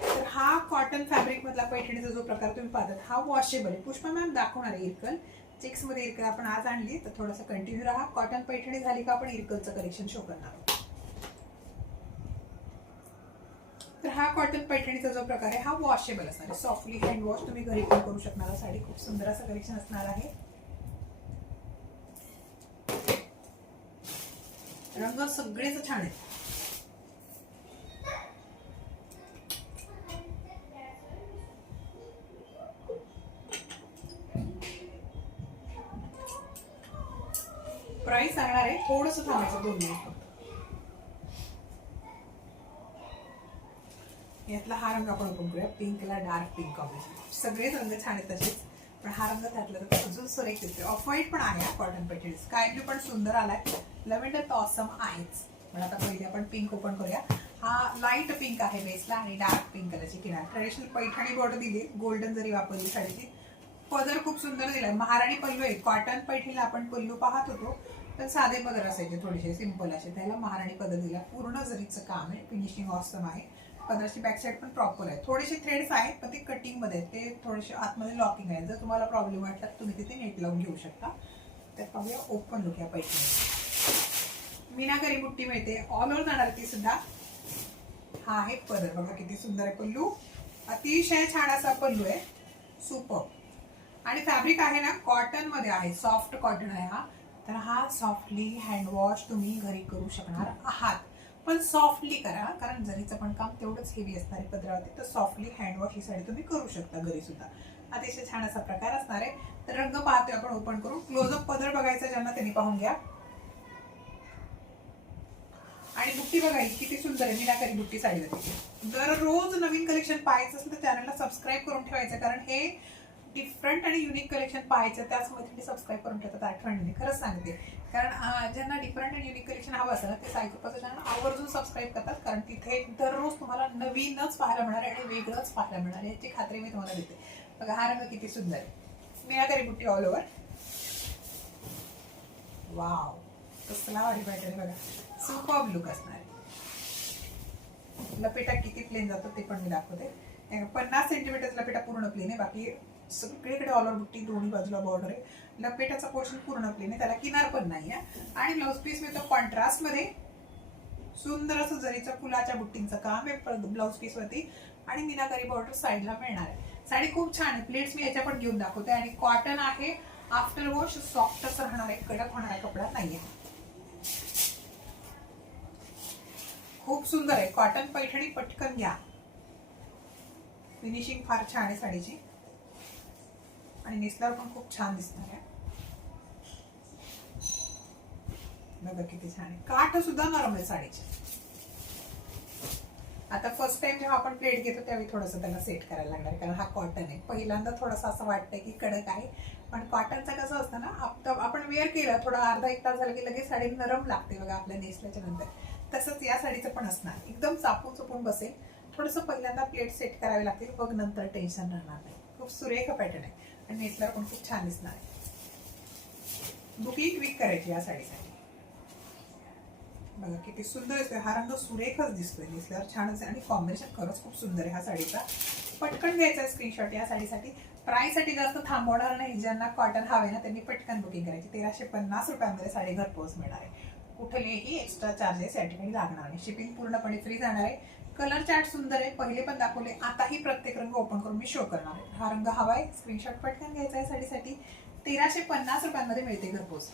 तर हा कॉटन फॅब्रिक मधला पैठणीचा जो प्रकार तुम्ही पाहतात हा वॉशेबल आहे. पुष्पा मॅम दाखवणार आहे इरकल. चेक्स मध्ये इरकल आपण आज आणली, तर थोडंसं कंटिन्यू राहा. कॉटन पैठणी झाली का आपण इरकलचं कलेक्शन शो करणार आहोत. तर हा कॉटन पैठणीचा जो प्रकार आहे हा वॉशेबल असणार आहे. सॉफ्टली हँड वॉश तुम्ही घरी पण करू शकणार. साडी खूप सुंदर असं कलेक्शन असणार आहे. रंग सगळेच छान आहेत. प्राइस सांगणार आहे, थोडंसं थांबायचं 2 मिनिट. यातला हा रंग आपण ओपन करूया. पिंकला डार्क पिंक कॉम्बिनेशन. सगळेच रंग छान आहेत तसेच, पण हा रंग त्यातला तर अजून सुरेख दिसते. ऑफ व्हाईट पण आहे कॉटन पैठणी. स्काय ब्लू पण सुंदर आलाय. लव्हेंडर तर ऑसम आहेच. पण आता पहिले आपण पिंक ओपन करूया. हा लाईट पिंक आहे बेसला आणि डार्क पिंक कलरची किनार. ट्रेडिशनल पैठणी बॉर्डर दिली, गोल्डन जरी वापरली साडीची. पदर खूप सुंदर दिलाय. महाराणी पल्लू आहे. कॉटन पैठणीला आपण पल्लू पाहत होतो तर साधे पदर असायचे, थोडेसे सिंपल असे. त्याला महाराणी पदर दिला. पूर्ण जरीचं काम आहे. फिनिशिंग ऑसम आहे. पदराची बॅक साईड पण प्रॉपर आहे. थोडेसे थ्रेड्स आहेत पण ते कटिंग मध्ये आहेत, ते थोडेसे आतमध्ये लॉकिंग आहे. जर तुम्हाला प्रॉब्लेम वाटला तर तुम्ही तिथे नेट लावून घेऊ शकता. तर पाहूया ओपन लुक या पैठणी. मीनाकरी बुट्टी मिळते, ऑल ओव्हर जाणार ती सुद्धा. हा आहे पदर, बघा किती सुंदर आहे पल्लू. अतिशय छान असा पल्लू आहे. सुपर. आणि फॅब्रिक आहे ना कॉटन मध्ये आहे, सॉफ्ट कॉटन आहे हा. तर हा सॉफ्टली हँड वॉश तुम्ही घरी करू शकणार आहात, पण सॉफ्टली करा, कारण जरीचं पण काम तेवढंच हेवी असणार आहे पदरावरती. तर सॉफ्टली हँड वॉश ही साडी तुम्ही करू शकता घरी सुद्धा. अतिशय छान असा प्रकार असणार आहे. तर रंग पाहतोय आपण ओपन करून. क्लोजअप पदर बघायचा ज्यांना त्यांनी पाहून घ्या. आणि बुट्टी बघा किती सुंदर आहे. मीनाकरी बुट्टी साडीला. दररोज नवीन कलेक्शन पाहायचं असेल तर चॅनलला सबस्क्राईब करून ठेवायचं, कारण हे डिफरंट आणि युनिक कलेक्शन पाहायचं त्याच मध्ये सबस्क्राईब करून ठेवतात आठवणीने. खरंच सांगते, कारण ज्यांना डिफरंट आणि युनिक कलेक्शन हवं असेल ना ते साई कृपाचं चॅनल आवर्जून सबस्क्राईब करतात, कारण तिथे दररोज तुम्हाला नवीनच पाहायला मिळणार आहे आणि वेगळंच पाहायला मिळणार आहे याची खात्री मी तुम्हाला देते. बघा हा रंग किती सुंदर आहे. मीनाकरी बुट्टी ऑल ओव्हर. वाव, कसला भारी पॅटर्न बघा. सुपर लुक असणार आहे. लपेटा किती प्लेन जातो ते पण मी दाखवते. 50 सेंटीमीटर लपेटा पूर्ण प्लेन आहे. बाकी सगळीकडे ऑल ओव्हर बुट्टी, दोन्ही बाजूला बॉर्डर आहे. लपेटाचा पोर्शन पूर्ण प्लेन आहे, त्याला किनार पण नाही आहे. आणि ब्लाउज पीस मिळतो कॉन्ट्रास्ट मध्ये. सुंदर असं जरीच्या फुलाच्या बुट्टींचं काम आहे ब्लाउज पीस वरती. आणि मीनाकरी बॉर्डर साईडला मिळणार आहे. साडी खूप छान आहे. प्लेट्स मी याच्या पण घेऊन दाखवते. आणि कॉटन आहे. आफ्टर वॉश सॉफ्ट असं राहणार आहे, कडक होणारा कपडा नाहीये. खूप सुंदर आहे. कॉटन पैठणी पटकन घ्या. फिनिशिंग फार छान आहे साडीची आणि नेसल्यावर पण खूप छान दिसणार आहे. बघा किती छान आहे. काठ सुद्धा नरम आहे साडीचे. आता फर्स्ट टाइम जेव्हा आपण प्लेट घेतो त्यावेळी थोडंसं त्याला सेट करायला लागणार आहे, कारण हा कॉटन आहे. पहिल्यांदा थोडंसं असं वाटतंय की कडक आहे, पण कॉटनचं कसं असतं ना, आपण वेअर केलं थोडा अर्धा एक तास झालं की लगेच साडी नरम लागते बघा आपल्या नेसल्याच्या नंतर. तसंच या साडीचं पण असणार, एकदम चापून चुपून बसेल. थोडंसं पहिल्यांदा प्लेट सेट करावे लागतील, मग नंतर टेन्शन राहणार नाही. खूप सुरेख पॅटर्न आहे आणि नेसल्यावर पण खूप छान दिसणार आहे. बुकिंग क्विक करायची या साडीसाठी. बघा किती सुंदर दिसतोय हा रंग, सुरेखच दिसतोय, नेसल्यावर छानच आहे आणि कॉम्बिनेशन खरंच खूप सुंदर आहे हा साडीचा. पटकन घ्यायचा आहे स्क्रीनशॉट या साडीसाठी. प्राइससाठी जास्त थांबवणार नाही, ज्यांना कॉटन हवे ना त्यांनी पटकन बुकिंग करायची. 1350 रुपयांमध्ये साडी घरपोच मिळणार आहे. कुठलेही एक्स्ट्रा चार्जेस या ठिकाणी लागणार नाही. शिपिंग पूर्णपणे फ्री जाणार आहे. कलर चार्ट सुंदर आहे, पहिले पण दाखवले, आताही प्रत्येक रंग ओपन करून मी शो करणार आहे. हा रंग हवाय, स्क्रीनशॉट पटकन घ्यायचा आहे साडीसाठी. 1350 रुपयांमध्ये मिळते घरपोच.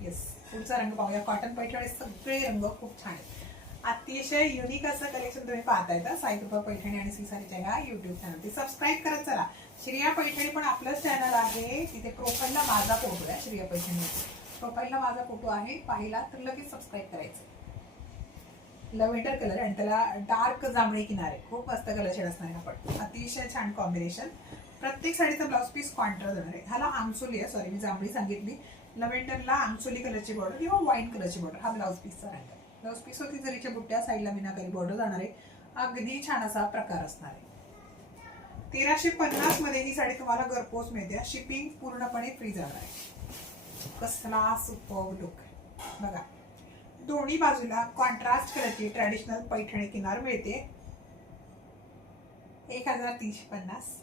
येस, पुढचा रंग पाहूया. कॉटन पैठणी सगळे रंग खूप छान आहेत. अतिशय युनिक असं कलेक्शन तुम्ही पाहताय का साई कृपा पैठणी आणि श्रीसारीच्या ह्या युट्यूब चॅनल. ते सबस्क्राईब करत चला. श्रेया पैठणी पण आपलंच चॅनल आहे, तिथे प्रोफाईलला माझा फोटो आहे. श्रेया पैठणी प्रोफाईलला माझा फोटो आहे, पाहिला तर लगेच सबस्क्राईब करायचं. लव्हेंडर कलर आणि त्याला डार्क जांभळे किनारे, खूप मस्त कलर शेड असणार आहे. आपण अतिशय छान कॉम्बिनेशन. प्रत्येक साडीचा ब्लाउज पीस कॉन्ट्रास्ट होणार आहे. ह्याला आमसोली आहे, सॉरी मी जांभळी सांगितली. लव्हेंडरला आमसोली कलरची बॉर्डर किंवा व्हाईट कलरची बॉर्डर, हा ब्लाउज पीसचा रंग आहे. ब्लाउज पीस होती जरीच्या बुट्ट्या, साईडला मीनाकारी बॉर्डर जाणार आहे. अगदी छान असा प्रकार असणार आहे. 1350 मध्ये ही साडी तुम्हाला घरपोच मिळते. शिपिंग पूर्णपणे फ्री जाणार आहे. कसला सुपर लुक बघा. दोन्ही बाजूला कॉन्ट्रास्ट कलरची ट्रॅडिशनल पैठणी किनार मिळते. 1350.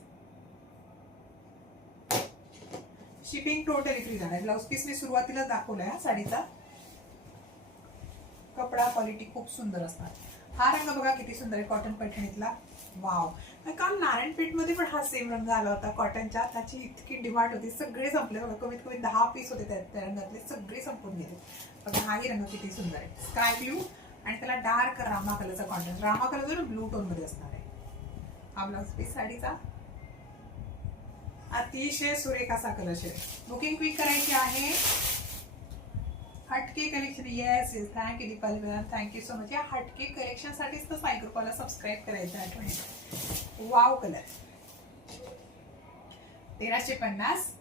शिपिंग टोटली फ्री जाणार. ब्लाउज पीस मी सुरुवातीला दाखवलाय हा साडीचा. कपडा क्वालिटी खूप सुंदर असणार. हा रंग बघा किती सुंदर आहे कॉटन पैठणीतला. वाव, काल नारायणपेठ मध्ये पण हा सेम रंग आला होता कॉटनच्या. त्याची इतकी डिमांड होती, सगळे संपले बघा. कमीत कमी 10 पीस होते त्या रंगातले, सगळे संपून गेले. बघा हाही रंग किती सुंदर आहे. स्काय ब्ल्यू आणि त्याला डार्क रामा कलरचा कॉन्ट्रास्ट. रामा कलर जर ब्लू टोन मध्ये असणार आहे. हा ब्लाउज पीस साडीचा. अतिशय सुरेख असा कलर शेड. बुकिंग क्विक करायची आहे. हटके collection. Yes yes, thank you Deepali ma'am, thank you so much. या हटके कलेक्शन साठीच तर साई कृपाला सबस्क्राईब करायचं आठवणी. Wow colour. 1350.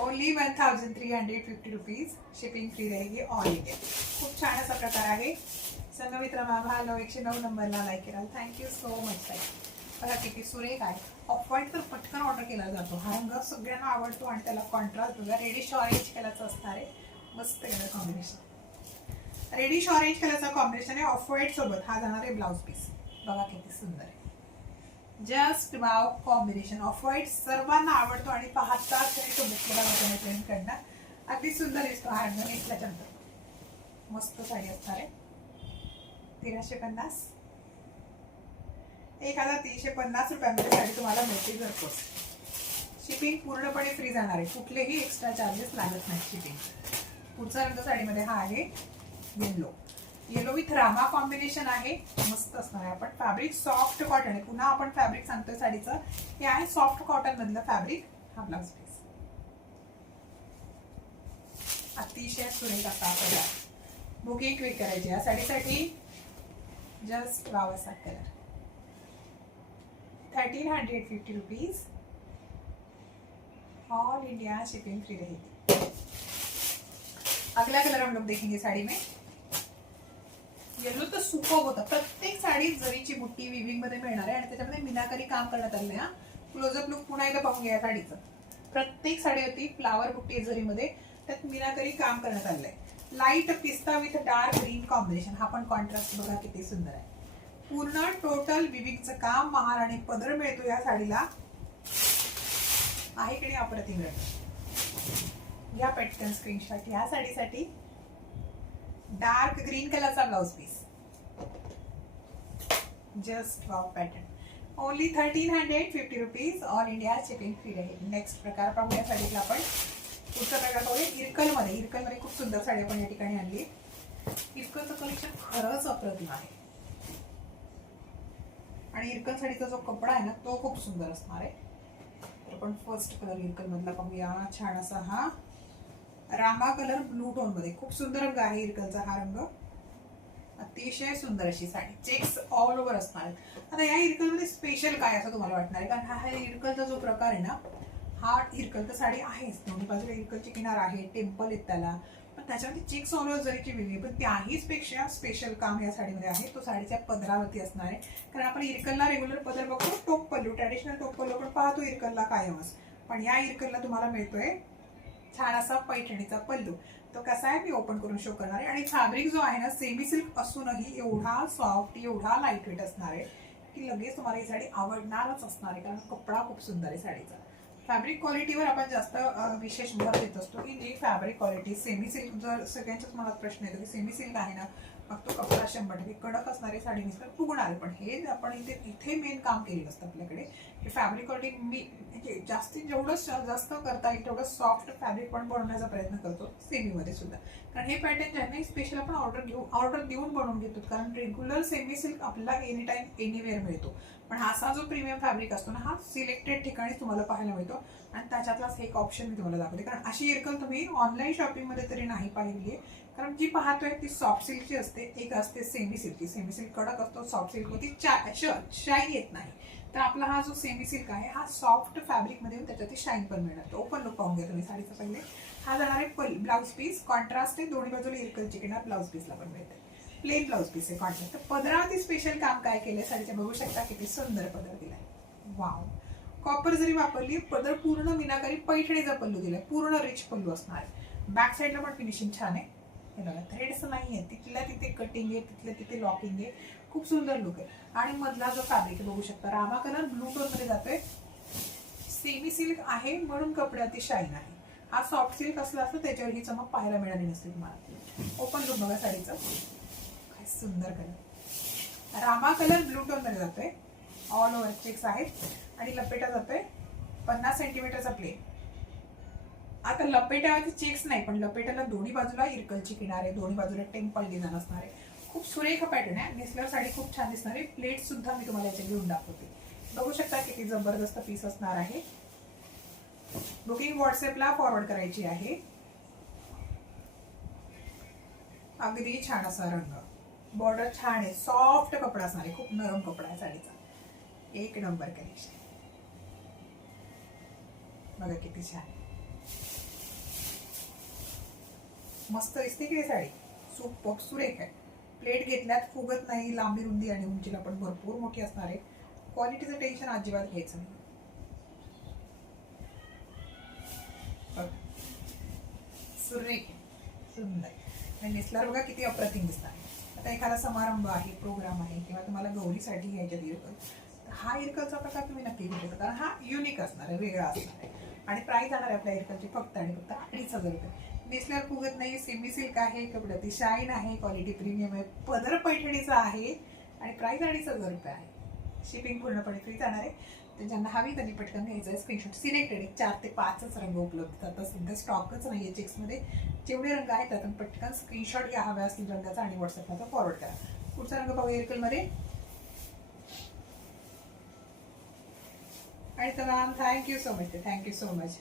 Only 1350 rupees. Shipping free रहेगी ऑल इंडिया. खूप छान असा प्रकार आहे. संगमित्रा मॅम हॅलो, 109 नंबरला लाईक केला, थँक्यू सो मच ताई. बघा किती सुरेख आहे. ऑफ व्हाईट तर पटकन ऑर्डर केला जातो. हा रंग सगळ्यांना आवडतो आणि त्याला कॉन्ट्रास्ट बघा रेडिश ऑरेंज कलरचा असणार आहे. मस्त कलर कॉम्बिनेशन. रेडिश ऑरेंज कलरचा कॉम्बिनेशन आहे ऑफ व्हाईट सोबत. हा जाणार आहे ब्लाउज पीस. बघा किती सुंदर आहे. Just wow combination. Off white सर्वांना आवडतो आणि पाहताच तरी तो बुकला जातो फ्रेंडकडनं. अगदी सुंदर दिसतो हा रंग नेसल्याच्यानंतर. मस्त साडी असणार आहे. 1350. 1350 रुपयांमध्ये साडी तुम्हाला मिळते घरपोच. शिपिंग पूर्णपणे फ्री जाणार आहे. कुठलेही एक्स्ट्रा चार्जेस लागत नाही शिपिंग. पुढचा रंग साडीमध्ये हा आहे yellow. Yellow with Rama combination आहे. मस्त असणार आहे. आपण फॅब्रिक सॉफ्ट कॉटन आहे. पुन्हा आपण फॅब्रिक सांगतोय साडीचं, हे आहे सॉफ्ट कॉटन मधलं फॅब्रिक. हा ब्लाउज पीस अतिशय सुरेख असा कलर. बुकिंग क्विक करायची या साडीसाठी. जस्ट वाव असा colour. 1350 rupees. All India shipping free रहेगी. अगला कलर हम लोग देखेंगे साड़ी में. येलो तर सुपर होता. प्रत्येक साडी जरीची बुट्टी विविंग मध्ये मिळणार आहे आणि त्याच्यामध्ये मीनाकारी काम करण्यात आले. हा क्लोजअप लुक पुन्हा एकदा पाहून घ्या साडीचं. प्रत्येक साडीवरती फ्लावर बुट्टी आहे जरीमध्ये, त्यात मीनाकारी काम करण्यात आलंय. लाईट पिस्ता विथ डार्क ग्रीन कॉम्बिनेशन. हा पण कॉन्ट्रास्ट बघा किती सुंदर आहे. पूर्ण टोटल विविंगचं काम. महाराणी पदर मिळतो या साडीला. आहे की नाही अप्रतिम रंग. घ्या पटकन स्क्रीनशॉट या साडीसाठी. डार्क ग्रीन कलरचा blouse piece. Just wow pattern. Only 1350 rupees. All India shipping free रहेगी. नेक्स्ट प्रकार पाहूया साडीला आपण. पुढचा प्रकार पाहूया इरकलमध्ये. इरकलमध्ये खूप सुंदर साडी आपण या ठिकाणी आणली. इरकलचं कलेक्शन खरंच अप्रतिम आहे आणि इरकल साडीचा जो कपडा आहे ना तो खूप सुंदर असणार आहे. तर पण फर्स्ट कलर इरकल मधला पाहूया. छान असा हा रामा कलर ब्लू टोन मध्ये, खूप सुंदर रंग आहे इरकलचा हा रंग. अतिशय सुंदर अशी साडी, चेक्स ऑल ओव्हर असणार आहेत. आता या इरकल मध्ये स्पेशल काय असं तुम्हाला वाटणार आहे, कारण हा इरकलचा जो प्रकार आहे ना, हा इरकल तर साडी आहेच, दोन्ही बाजूला इरकलची किनार आहे, टेम्पल आहेत त्याला, पण त्याच्यामध्ये चेक्स ऑल ओव्हर जरीची वेगळी, पण त्याहीच पेक्षा स्पेशल काम या साडीमध्ये आहे. तो साडीच्या पदरावरती असणार आहे. कारण आपण इरकलला रेग्युलर पदर बघतो, टोप पल्लू, ट्रॅडिशनल टोप पल्लू पण पाहतो इरकलला कायमच, पण या इरकलला तुम्हाला मिळतोय छान असा पैठणीचा पल्लू. तो कसा आहे मी ओपन करून शो करणार आहे. आणि फॅब्रिक जो आहे ना, सेमी सिल्क असूनही एवढा सॉफ्ट, एवढा लाईट वेट असणार आहे की लगेच तुम्हाला ही साडी आवडणारच असणार आहे, कारण कपडा खूप सुंदर आहे साडीचा. फॅब्रिक क्वालिटीवर आपण जास्त विशेष भर देत असतो की जी फॅब्रिक क्वालिटी सेमी सिल्क, जर सगळ्यांच्याच मनात प्रश्न येतो की सेमी सिल्क आहे ना, मग तो कपडा 100% कडक असणारी साडी नेसल्यावर फुगणार. पण हे आपण इथे मेन काम केलेलं असतं आपल्याकडे, की फॅब्रिक क्वालिटी म्हणजे जास्तीत जेवढं जास्त करता येईल तेवढं सॉफ्ट फॅब्रिक पण बनवण्याचा प्रयत्न करतो सेमीमध्ये सुद्धा. कारण हे पॅटर्न ज्यांना स्पेशल आपण ऑर्डर देऊन बनवून घेतो, कारण रेग्युलर सेमी सिल्क आपल्याला एनी टाइम एनीवेअर मिळतो, पण असा जो प्रीमियम फॅब्रिक असतो ना, हा सिलेक्टेड ठिकाणी तुम्हाला पाहायला मिळतो. आणि त्याच्यातलाच एक ऑप्शन मी तुम्हाला दाखवते, कारण अशी इरकल तुम्ही ऑनलाईन शॉपिंगमध्ये तरी नाही पाहिली आहे. कारण जी पाहतोय ती सॉफ्ट सिल्कची असते, एक असते सेमी सिल्कची. सेमी सिल्क कडक असतो, सॉफ्ट सिल्क होती शाईन येत नाही. तर आपला हा जो सेमी सिल्क आहे हा सॉफ्ट फॅब्रिकमध्ये येऊन त्याच्यात शाईन पण मिळणार. ओपन लुक पाहून घ्या तुम्ही साडीचा. पहिले हा जाणार आहे ब्लाऊज पीस, कॉन्ट्रास्ट आहे, दोन्ही बाजूला इरकलची किनार ब्लाऊज पीसला पण मिळते, प्लेन ब्लाऊज पीस आहे कॉन्ट्रास्ट. तर पदरावरती स्पेशल काम काय केलंय साडीच्या बघू शकता, किती सुंदर पदर दिलाय. वाव, कॉपर जरी वापरली, पदर पूर्ण मीनाकारी पैठणीचा पल्लू दिलाय, पूर्ण रिच पल्लू असणार आहे. बॅक साईडला पण फिनिशिंग छान आहे. हे बघा, थ्रेड्स नाही आहे, तिथल्या तिथे कटिंग आहे, तिथल्या तिथे लॉकिंग आहे, खूप सुंदर लुक आहे. आणि मधला जो फॅब्रिक बघू शकता, रामा कलर ब्लू टोन मध्ये जातोय. सेमी सिल्क आहे म्हणून कपड्यावरती शाईन आहे. हा सॉफ्ट सिल्क असला असतं त्याच्यावर ही चमक पाहायला मिळाली नसते तुम्हाला. ओपन लुक बघा साडीचं, काय सुंदर colour. Rama colour blue tone मध्ये जातोय, ऑल ओव्हर चेक्स आहेत, आणि लपेटा जातोय 50 सेंटीमीटरचा प्लेन. आता लपेट्यावरती चेक्स नाही, पण लपेट्याला दोन्ही बाजूला इरकलची किनार आहे, दोन्ही बाजूला टेम्पल डिझाईन असणार आहे. खूप सुरेख पॅटर्न आहे, नेसल्यावर साडी खूप छान दिसणार आहे. प्लेट सुद्धा मी तुम्हाला याच्या घेऊन दाखवते, बघू शकता किती जबरदस्त पीस असणार आहे. बुकिंग व्हॉट्सअपला फॉरवर्ड करायची आहे. अगदी छान असा रंग, बॉर्डर छान आहे, सॉफ्ट कपडा असणार आहे, खूप नरम कपडा आहे साडीचा. एक नंबर कलेक्शन बघा किती छान, मस्त दिसते की साडी, सुपर सुरेख आहे. प्लेट घेतल्यात फुगत नाही, लांबी रुंदी आणि उंचीला पण भरपूर मोठी असणार आहे. क्वालिटीचं टेन्शन अजिबात घ्यायचं नाही. सुरेख सुंदर, आणि नेसल्यावर बघा किती अप्रतिम दिसणार. आता एखादा समारंभ आहे, प्रोग्राम आहे, किंवा तुम्हाला गौरीसाठी घ्यायच्या इरकल, तर हा इरकलचा प्रकार तुम्ही नक्की घेऊ शकता, कारण हा युनिक असणार आहे, वेगळा असणार आहे. आणि प्राइस जाणार आहे आपल्या इरकलची फक्त आणि फक्त 2,500 रुपये. नेसल्यावर फुगत नाही, सेमी सिल्क आहे, कपड्याची शाईन आहे, क्वालिटी प्रीमियम आहे, पदर पैठणीचा आहे, आणि प्राइस 2,500 रुपये आहे. शिपिंग पूर्णपणे फ्री जाणार आहे. तर ज्यांना हवी त्यांनी पटकन घ्यायचं आहे. स्क्रीनशॉट सिलेक्टेड 4 ते 5च रंग उपलब्ध, आता सध्या स्टॉकच नाही आहे चेक्समध्ये. जेवढे रंग आहेत त्यातून पटकन स्क्रीनशॉट घ्या हव्या असतील रंगाचा, आणि व्हॉट्सअपला फॉरवर्ड करा. पुढचा रंग पाहूया इरकलमध्ये. आणि तर ma'am thank you so much, thank you so much.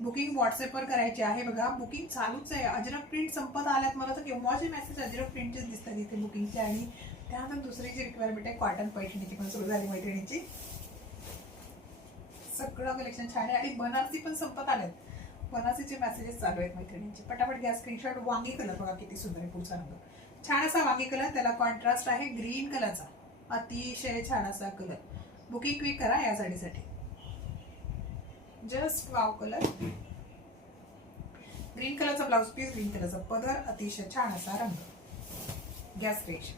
Booking व्हॉट्सअपवर करायची आहे. बघा बुकिंग चालूच आहे, अजरक प्रिंट संपत आल्यात. मला तर केव्हाचे मेसेज अजरक प्रिंटचेच दिसतात इथे बुकिंगचे. आणि त्यानंतर दुसरी जी रिक्वायरमेंट आहे कॉटन पैठणीची पण सुरू झाली, मैत्रिणीची. सगळं कलेक्शन छान आहे, आणि बनारसी पण संपत आल्यात. बनारसीचे मेसेजेस चालू आहेत मैत्रिणींचे, पटापट घ्या स्क्रीनशॉट. वांगी कलर बघा किती सुंदर आहे, पुढचा रंग छान असा वांगी कलर, त्याला कॉन्ट्रास्ट आहे ग्रीन कलरचा, अतिशय छान असा कलर. बुकिंग क्विक करा या साडीसाठी. जस्ट वाव कलर, ग्रीन कलरचा ब्लाउज पीस, ग्रीन कलरचा पदर, अतिशय छान असा रंग. गॅस रेश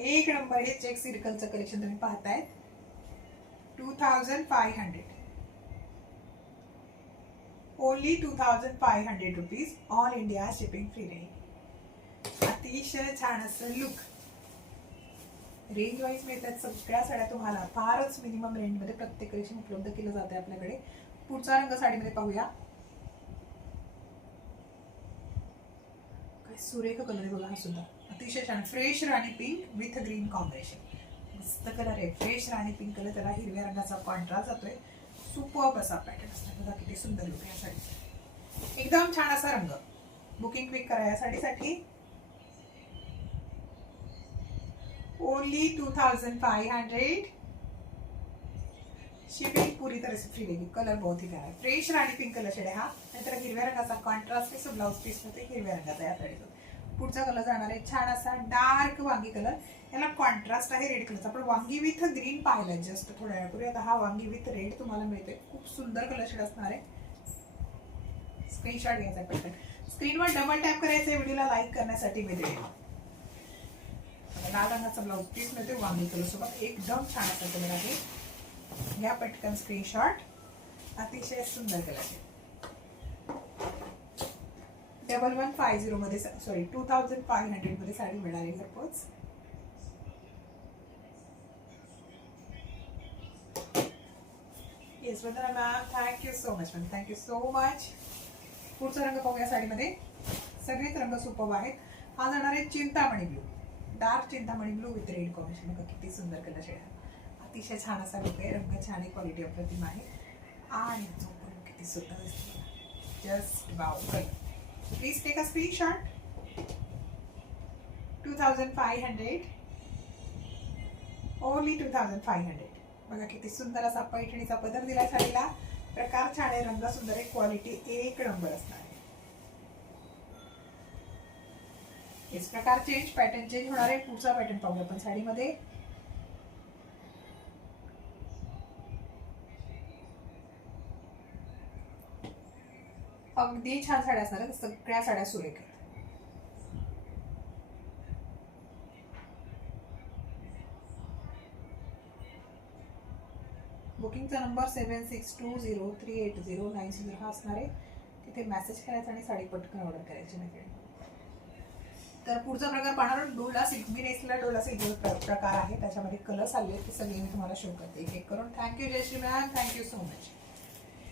एक नंबर. हे चेक सिरकलचं कलेक्शन तुम्ही पाहताय. 2500, only 2500 rupees. All India shipping free राहील. अतिशय छान असं लुक. रेंज वाईज मिळतात सगळ्या साड्या तुम्हाला, फारच मिनिमम रेंजमध्ये प्रत्येक कलेक्शन उपलब्ध केलं जाते आपल्याकडे. पुढचा रंग साडीमध्ये पाहूया. काय सुरेख कलर आहे बघा, हा सुद्धा अतिशय छान. Fresh Rani pink with green combination, मस्त कलर आहे, फ्रेश राणी पिंक कलर, त्याला हिरव्या रंगाचा कॉन्ट्रास्ट जातोय. सुपर्ब असा पॅटर्न असणार बघा, किती सुंदर लुक आहे या साडीचा. एकदम छान असा रंग. बुकिंग क्विक करा या साडीसाठी. ओनली 2500. शिपिंग पूरी तरह से फ्री रहेगी. कलर बहुत ही प्यारा है, फ्रेश राणी पिंक कलर शेड आहे हा. नंतर हिरव्या रंगाचा कॉन्ट्रास्ट आहे, ब्लाउज पीस मध्ये हिरव्या रंगाचा या साडीचा. पुढचा कलर जाणार आहे छान असा डार्क वांगी कलर. याला कॉन्ट्रास्ट आहे रेड कलरचा. आपण वांगी विथ ग्रीन पाहिलं जस्ट थोड्या वेळापूर्वी. आता हा वांगी विथ रेड तुम्हाला मिळतोय. खूप सुंदर कलर शेड असणार आहे. स्क्रीनशॉट घ्यायचा पटकन. स्क्रीनवर डबल टॅप करायचं व्हिडिओला लाईक करण्यासाठी मी देईन. लाल रंगाचा ब्लाउज पीस मिळतोय वांगी कलर सोबत. एकदम छान असा कलर आहे. घ्या पटकन स्क्रीनशॉट. अतिशय सुंदर कलर आहे. 1150 मध्ये, सॉरी 2500 मध्ये साडी मिळणार आहे घरपोच. Yes Vandana ma'am, thank you so much ma'am, thank you so much. पुढचा रंग पाहूया साडीमध्ये. सगळेच रंग सुपर्ब आहेत. हा जाणार आहे Chintamani blue, dark Chintamani blue with red combination. बघा किती सुंदर कलर शेड आहे. अतिशय छान असा लुक आहे. रंग छान आहे, क्वालिटी अप्रतिम आहे. आणि जो पण किती सुंदर दिसतो, just wow colour. Please take a screenshot. 2500, only 2500. बघा किती सुंदर असा पैठणीचा पदर दिलाय साडीला. प्रकार छान आहे, रंग सुंदर आहे, क्वालिटी एक नंबर असणार आहे. इस प्रकार चेंज, पॅटर्न चेंज होणार आहे. पुढचा पॅटर्न पाहूया आपण साडीमध्ये. अगदी छान साड्या असणार आहेत, सगळ्या साड्या सुरेख आहेत. बुकिंगचा नंबर 7620380960 हा असणार आहे. तिथे मेसेज करायचा आणि साडी पटकन ऑर्डर करायची नाही. तर पुढचा प्रकार पाहणार डोला सिल्क. मी नेसलेला डोला सिल्क प्रकार आहे, त्याच्यामध्ये कलर्स आले ते सगळे मी तुम्हाला शो करते एक एक करून. Thank you Jayashree ma'am, thank you so much.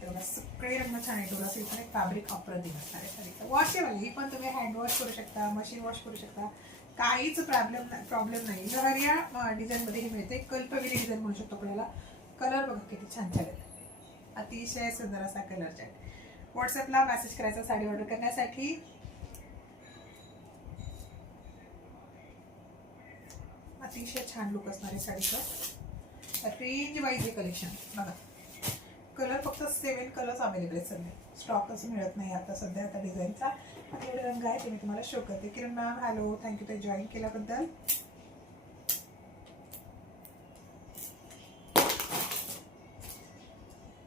तर सगळे रंग छान आहे. डोला सिल्क आणि फॅब्रिक अप्रतिम असणार आहे साडीचा. वॉशेबल, ही पण तुम्ही हँड वॉश करू शकता, मशीन वॉश करू शकता, काहीच प्रॉब्लेम नाही. लहरिया डिझाईन मध्ये ही मिळते. कल्पगिरी डिझाईन म्हणू शकतो आपल्याला. कलर बघा किती छान छान आहेत, अतिशय सुंदर असा कलर आहे. व्हॉट्सअपला मेसेज करायचा साडी ऑर्डर करण्यासाठी. अतिशय छान लुक असणार आहे साडीचं. रेंज वाईज हे कलेक्शन बघा. कलर फक्त 7 कलर्स अवेलेबल आहेत सध्या. स्टॉकच मिळत नाही आता सध्या. आता डिझाईनचा एवढे रंग आहे ते मी तुम्हाला शो करते. किरण मॅम हॅलो, थँक्यू ते जॉईन केल्याबद्दल.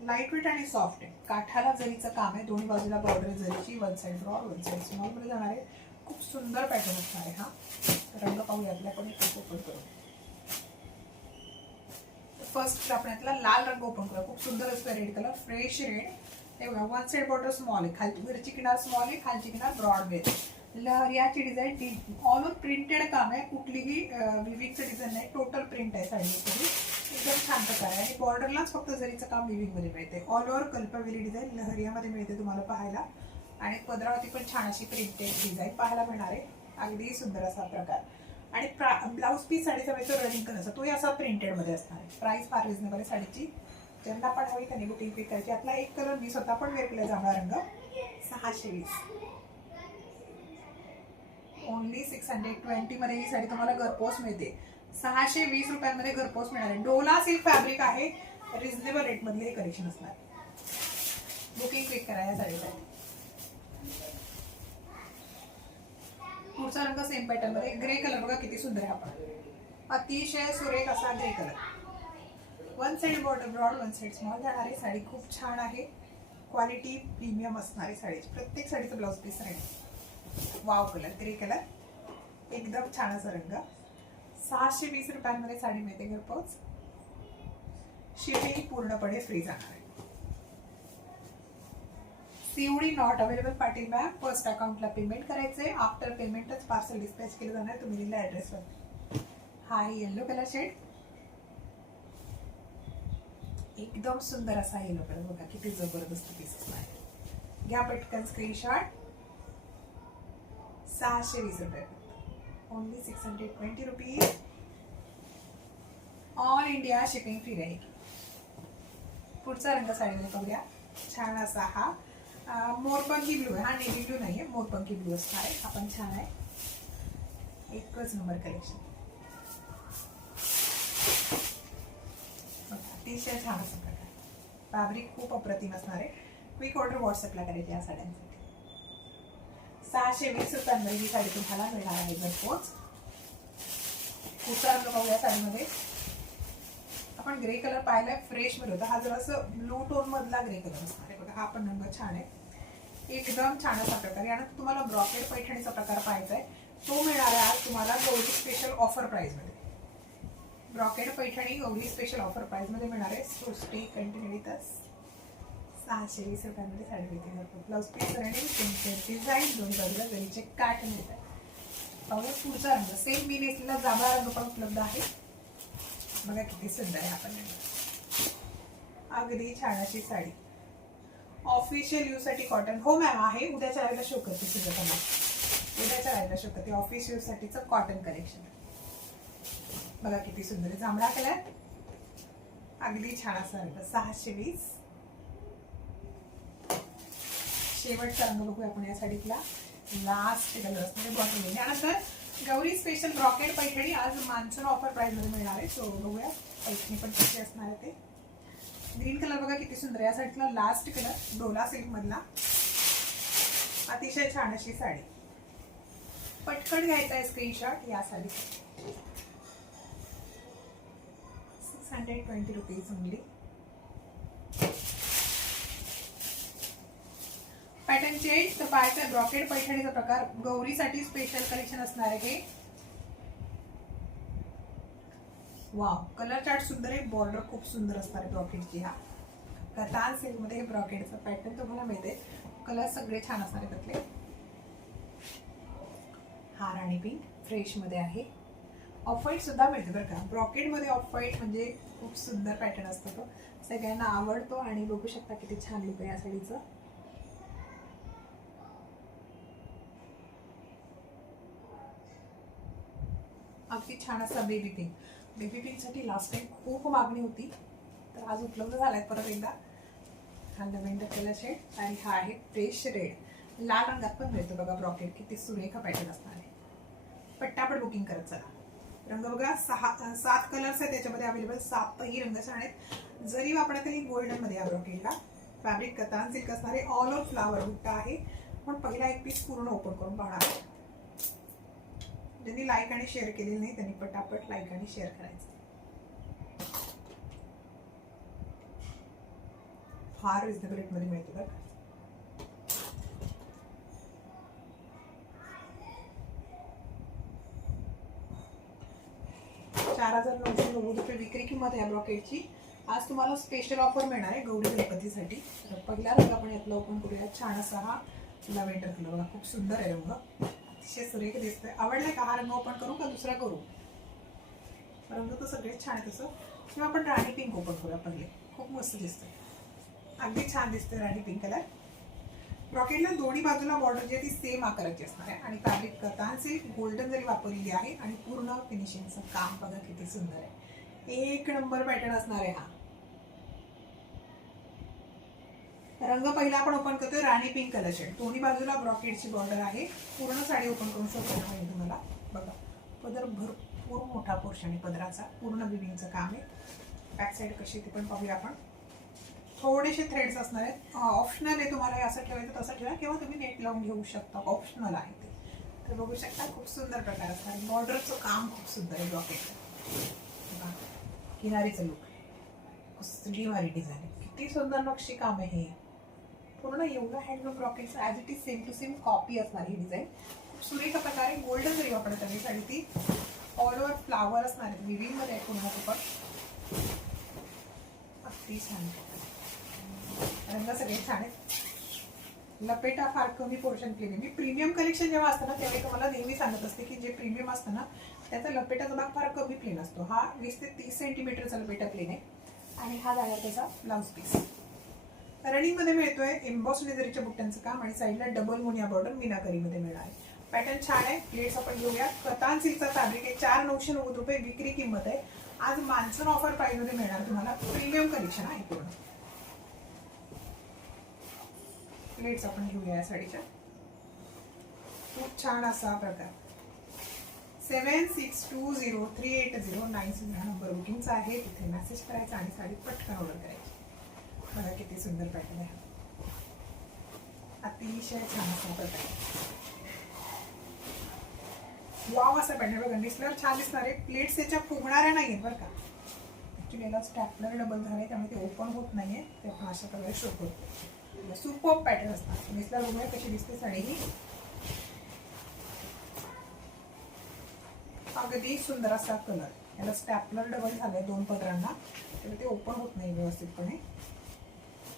लाईट वेट आणि सॉफ्ट आहे. काठाला जरीचं काम आहे, दोन्ही बाजूला बॉर्डर जरीची. One side broad, one side small मध्ये जाणार आहे. खूप सुंदर पॅटर्न असणार आहे हा. रंग पाहूया आपल्याकडे ओपन करून. फर्स्ट आपण यातला लाल रंग ओपन करूया. खूप सुंदर असतो रेड कलर, फ्रेश रेड. हे बघा वन साइड बॉर्डर स्मॉल आहे, खालची वरची किनार स्मॉल आहे, खालची किनार ब्रॉड बेस. लहरियाची डिझाईन ऑल ओव्हर प्रिंटेड काम आहे. कुठलीही विविंगचं डिझाईन नाही, टोटल प्रिंट आहे साडीमध्ये. एकदम छान प्रकार आहे. आणि बॉर्डरलाच फक्त जरीचं काम विविंग मध्ये मिळते. ऑल ओव्हर कल्पवेली डिझाईन लहरियामध्ये मिळते तुम्हाला पाहायला. आणि पदरावरती पण छान अशी प्रिंटेड डिझाईन पाहायला मिळणार आहे. अगदी सुंदर असा प्रकार. आणि ब्लाउज पीस साडीचा मिळतो रनिंग कलरचा, तोही असा प्रिंटेड मध्ये असणार आहे. प्राइस फार रिजनेबल आहे साडीची. ज्यांना पण हवी त्यांनी बुकिंग क्लिक करायची. यातला एक कलर मी स्वतः पण वेअर केला, जांभळा रंग. 620, ओनली 620 मध्ये ही साडी तुम्हाला घरपोच मिळते. 620 रुपयांमध्ये घरपोच मिळणार आहे. डोला सिल्क फॅब्रिक आहे, रिजनेबल रेट मधले हे कलेक्शन असणार. बुकिंग क्लिक करा या साडीसाठी. पुढचा रंग सेम पॅटर्न मध्ये ग्रे कलर बघा किती सुंदर आहे. आपण अतिशय सुरेख असा grey colour. One side border broad, one side small जाणार आहे. साडी खूप छान आहे, क्वालिटी प्रीमियम असणार आहे साडीची. प्रत्येक साडीचं ब्लाउज पीस राहील. वाव कलर, ग्रे कलर, एकदम छान असा रंग. 620 रुपयांमध्ये साडी मिळते घरपोच. शिपिंग पूर्णपणे फ्री जाणार आहे. COD not available Patil ma'am. First अकाउंटला पेमेंट करायचंय, आफ्टर पेमेंटच पार्सल डिस्पॅच केलं जाणार तुम्ही दिलेल्या ऍड्रेसवर. हा येलो कलर शेड, एकदम सुंदर असा येलो कलर बघा किती जबरदस्त पीस आहे. घ्या पटकन स्क्रीनशॉट. 620 रुपये, only 620 rupees. India shipping free राहील. पुढचा रंग साडीमध्ये पाहूया. छान असा हा मोरपंखी ब्लू आहे. हा नेव्ही ब्लू नाहीये, मोरपंखी ब्लू असणार आहे. हा पण छान आहे, एकच नंबर कलेक्शन. अतिशय छान असं प्रकार. फॅब्रिक खूप अप्रतिम असणार आहे. क्विक ऑर्डर व्हॉट्सअपला करायची या साड्यांसाठी. 620 रुपयांमध्ये ही साडी तुम्हाला मिळणार आहे घरपोच. पुढचा रंग पाहूया साडीमध्ये. आपण ग्रे कलर पाहिलाय, फ्रेश मध्ये होता. हा जरा असं ब्लू टोन मधला ग्रे कलर असणार आहे बघा. हा पण रंग छान आहे, एकदम छान असा प्रकार. यानंतर तुम्हाला ब्रॉकेड पैठणीचा प्रकार पाहायचा आहे, तो मिळणार आहे आज तुम्हाला गौरी स्पेशल ऑफर प्राइस मध्ये. Brocade Paithani Gauri special offer price मध्ये मिळणार आहे. सो स्टे कंटिन्यू विथ अस. 620 रुपयांमध्ये साडी मिळते. ब्लाउज पीस आणि डिझाईन दोन्ही बाजूला जरीचे काट मिळतात. पाहूया पुढचा रंग. सेम मी नेसलेला जांभळा रंग पण उपलब्ध आहे बघा, किती सुंदर आहे. आपण अगदी छान अशी साडी ऑफिशियल यूज साठी कॉटन. हो मॅम आहे, उद्याच्या वेळेला शो करते सुजाता. उद्याच्या वेळेला शो करते ऑफिस यूज साठीचं कॉटन कलेक्शन. बघा किती सुंदर आहे, जांभळा कलर, अगदी छान असा रंग. 620. शेवटचा रंग बघूया आपण या साडीतला. लास्ट कलर असणार बॉटल. त्यानंतर गौरी स्पेशल ब्रॉकेड पैठणी आज मान्सून ऑफर प्राइस मध्ये मिळणार आहे. सो बघूया पैठणी पण कशी असणार आहे ते. ग्रीन कलर बघा किती सुंदर आहे. या साडीतला लास्ट कलर डोला सिल्क मधला. अतिशय छान अशी साडी. पटकन घ्यायचा आहे स्क्रीनशॉट या sari. 620 rupees only. Pattern change तर पाहायचा ब्रॉकेड पैठणीचा प्रकार. गौरीसाठी स्पेशल कलेक्शन असणार आहे हे. वाव, कलर चार्ट सुंदर आहे, बॉर्डर खूप सुंदर असणार आहे ब्रॉकेडची. हा कतान सिल्क मध्ये हे ब्रॉकेडचा पॅटर्न तुम्हाला मिळते. कलर सगळे छान असणार आहे त्यातले. हा राणी पिंक फ्रेश मध्ये आहे. ऑफ व्हाईट सुद्धा मिळते बरं का. ब्रॉकेड मध्ये ऑफ व्हाईट म्हणजे खूप सुंदर पॅटर्न असतो तो, सगळ्यांना आवडतो. आणि बघू शकता किती छान लुक आहे या साडीचं. अगदी छान असा बेबी पिंक. बेबी पिंक साठी लास्ट टाइम खूप मागणी होती, तर आज उपलब्ध झालाय परत एकदा. हा लव्हेंडर कलर शेड आणि हा आहे फ्रेश रेड. लाल रंगात पण मिळतो बघा ब्रॉकेड. किती सुरेख पॅटर्न असणार आहे. पट्टापट बुकिंग करत चला. रंग बघा 7 कलर्स आहेत त्याच्यामध्ये अवेलेबल. 7ही रंग छान आहेत. जरी वापरण्यात येईल गोल्डन मध्ये या ब्रॉकेडला. फॅब्रिक कतान सिल्क असणार आहे. ऑल ओव्हर फ्लावर बुट्टा आहे. पण पहिला एक पीस पूर्ण ओपन करून पाहणार. ज्यांनी लाईक आणि शेअर केलेलं नाही त्यांनी पटापट लाईक आणि शेअर करायचं. फार रिझनेबल रेट मध्ये मिळते बघ. ₹4,990 विक्री किंमत आहे ब्रॉकेडची. आज तुम्हाला स्पेशल ऑफर मिळणार आहे गौरी गणपतीसाठी. तर पहिला रंग आपण यातला ओपन करूया. छान असा हा लव्हेंडर कलर बघा, खूप सुंदर आहे रंग, अतिशय सुरेख दिसतोय. आवडलाय का? हा रंग ओपन करू का दुसरा करू? रंग तर सगळेच छान आहे तसं. किंवा आपण राणी पिंक ओपन करूया पहिले. खूप मस्त दिसतोय, अगदी छान दिसतोय राणी पिंक कलर. ब्रॉकेडला दोन्ही बाजूला बॉर्डर जी आहे ती सेम आकाराची असणार आहे. आणि फॅब्रिक कतान सिल्क गोल्डन जरी वापरलेली आहे. आणि पूर्ण फिनिशिंगचं काम बघा किती सुंदर आहे. एक नंबर पॅटर्न असणार आहे हा. रंग पहिला आपण ओपन करतोय राणी पिंक कलर शेड. दोन्ही बाजूला ब्रॉकेडची बॉर्डर आहे. पूर्ण साडी ओपन करून शो करणार आहे तुम्हाला. बघा पदर भरपूर मोठा पोर्शन आहे पदराचा. पूर्ण विविंगचं काम आहे. बॅक साईड कशी ते पण पाहूया आपण. थोडेसे थ्रेड्स असणार आहेत. ऑप्शनल आहे, तुम्हाला असं ठेवायचं तसं ठेवा किंवा तुम्ही नेट लावून घेऊ शकता, ऑप्शनल आहे ते. तर बघू शकता खूप सुंदर प्रकार असणार. बॉर्डरचं काम खूप सुंदर आहे ब्रॉकेटचं. किनारीचं लुक, कसली भारी डिझाईन आहे, किती सुंदर नक्षी काम आहे हे. पूर्ण एवढं हँडलूम ब्रॉकेटचं as it is same to same copy असणार ही डिझाईन. खूप सुरेख प्रकारे गोल्डन जरी वापरत आहे साडी ती. ऑल ओव्हर फ्लावर असणार आहे, विविंग मध्ये आहे पूर्ण पण. अगदी छान रंग सगळे छान आहेत. लपेटा फार कमी पोर्शन केले. मी प्रीमियम कलेक्शन जेव्हा असतं ना तेव्हा तुम्हाला नेहमी सांगत असते की जे प्रीमियम असतं ना त्याचा लपेटाचा भाग फार कमी प्लेन असतो. हा 20 ते 30 सेंटीमीटरचा लपेटा प्लेन आहे. आणि हा झाला त्याचा ब्लाउज पीस. रनिंग मध्ये मिळतोय एम्बॉस लेझरच्या बुट्ट्यांचं काम. आणि साईडला डबल मोनिया बॉर्डर मीनाकरी मध्ये मिळणार आहे. पॅटर्न छान आहे. प्लेट्स आपण घेऊया. कतान सिल्कचा फॅब्रिक आहे. 4,990 रुपये विक्री किंमत आहे. आज मान्सून ऑफर प्राइस मध्ये मिळणार तुम्हाला. प्रीमियम कलेक्शन आहे पूर्ण. प्लेट्स आपण घेऊया या साडीच्या. खूप छान असा प्रकार. 76203809 नंबर बुकिंगचा आहे. तिथे मेसेज करायचा आणि साडी पटकन ऑर्डर करायची. बघा किती सुंदर पॅटर्न आहे. अतिशय छान असा प्रकार. वाव असा पॅटर्न बघा. नेसल्यावर छान दिसणार आहे. प्लेट्स त्याच्या फुगणाऱ्या नाही आहेत बरं का. ऍक्च्युली याला स्टॅपलर डबल झाले त्यामुळे ते ओपन होत नाहीये. ते आपण अशा प्रकारे शो करतो. सुपर पॅटर्न असतात. नेसल्यावर बघूया कशी दिसते साडी ही. अगदी सुंदर असा कलर. याला स्टॅपलर डबल झालंय 2 पदरांना, तर ते ओपन होत नाही व्यवस्थितपणे.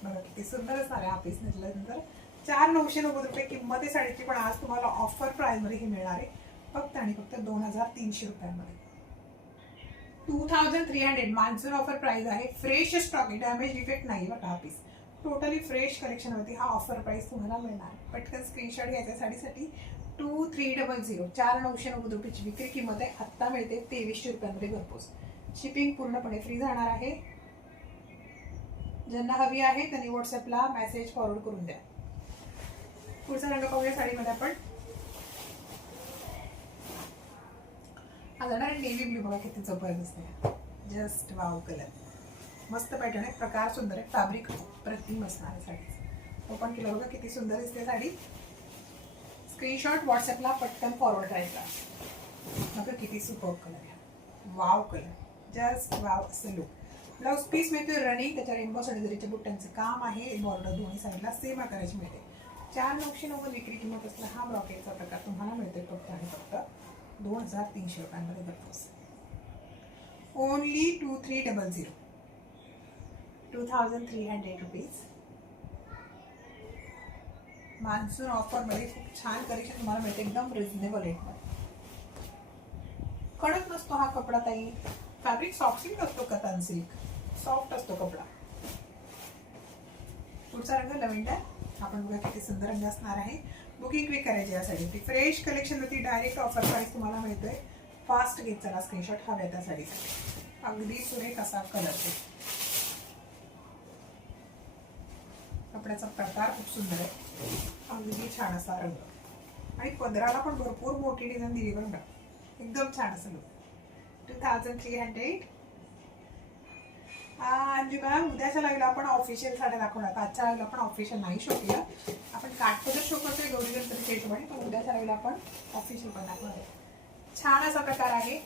बघा किती सुंदर असणार आहे. हा पीस नेसल्यानंतर 4,990 रुपये किंमत आहे साडीची. पण आज तुम्हाला ऑफर प्राइस मध्ये हे मिळणार आहे फक्त आणि फक्त 2,300 रुपयांमध्ये. 2,300 मान्सून ऑफर प्राइस आहे. फ्रेश स्टॉक आहे. डॅमेज डिफेक्ट नाही बघा. हा पीस टोटली फ्रेश कलेक्शन होती. हा ऑफर प्राइस तुम्हाला मिळणार. पटकन स्क्रीनशॉट घ्यायचा साडीसाठी. 2300 4,990 रुपयाची विक्री किंमत आहे. आत्ता मिळते 2300 रुपयांमध्ये घरपोच. शिपिंग पूर्णपणे फ्री जाणार आहे. ज्यांना हवी आहे त्यांनी व्हॉट्सअपला मेसेज फॉरवर्ड करून द्या. पुढचा रंग पाहूया साडीमध्ये आपण. आता नेव्ही ब्लू बघा किती जबरदस्त आहे. Just wow colour. मस्त पॅटर्न आहे. प्रकार सुंदर आहे. फॅब्रिक प्रतिम असणार आहे साडीचं. ओपन केलं बघा किती सुंदर दिसते साडी. स्क्रीनशॉट व्हॉट्सअपला पटकन फॉरवर्ड करायचा. बघा किती सुपर कलर आहे. Wow colour. जस्ट वाव असं लुक. ब्लाउज पीस मिळतोय रनिंग. त्याच्यावर एम्बॉस आणि जरीच्या बुट्ट्यांचं काम आहे. बॉर्डर दोन्ही साईडला सेम आकाराची मिळते. 4,990 विक्री किंमत असला हा ब्रॉकेटचा प्रकार तुम्हाला मिळतोय फक्त आणि फक्त 2,300 रुपयांमध्ये घरपोच. Only 2300 2,300 rupees. मान्सून ऑफर मध्ये खूप छान कलेक्शन तुम्हाला मिळते. एकदम रिझनेबल रेटमध्ये. कडक नसतो हा कपडा ताई. फॅब्रिक सॉफ्ट सिल्क असतो. कतान सिल्क सॉफ्ट असतो कपडा. पुढचा रंग लव्हेंडर. आपण बघा किती सुंदर रंग असणार आहे. बुकिंग क्विक करायची यासाठी. फ्रेश कलेक्शन होती. डायरेक्ट ऑफर प्राइस तुम्हाला मिळतोय. फास्ट घेत चला स्क्रीनशॉट हव्या त्या साडीसाठी. अगदी सुरेख असा कलर. कपड्याचा प्रकार खूप सुंदर आहे. अगदी छान असा रंग आणि पदराला पण भरपूर मोठी डिझाईन दिली बघा. एकदम छान असं लुक. 2,300. अंजू मॅम उद्याच्या लाईव्हला आपण ऑफिशियल साड्या दाखवणार. आजच्या लाईव्हला आपण ऑफिशियल नाही शो केलं. आपण काठपदर शो करतोय गौरी गणपतीच्या हिशोबाने. पण उद्याच्या लाईव्हला आपण ऑफिशियल पण दाखवणार. छान असा प्रकार आहे.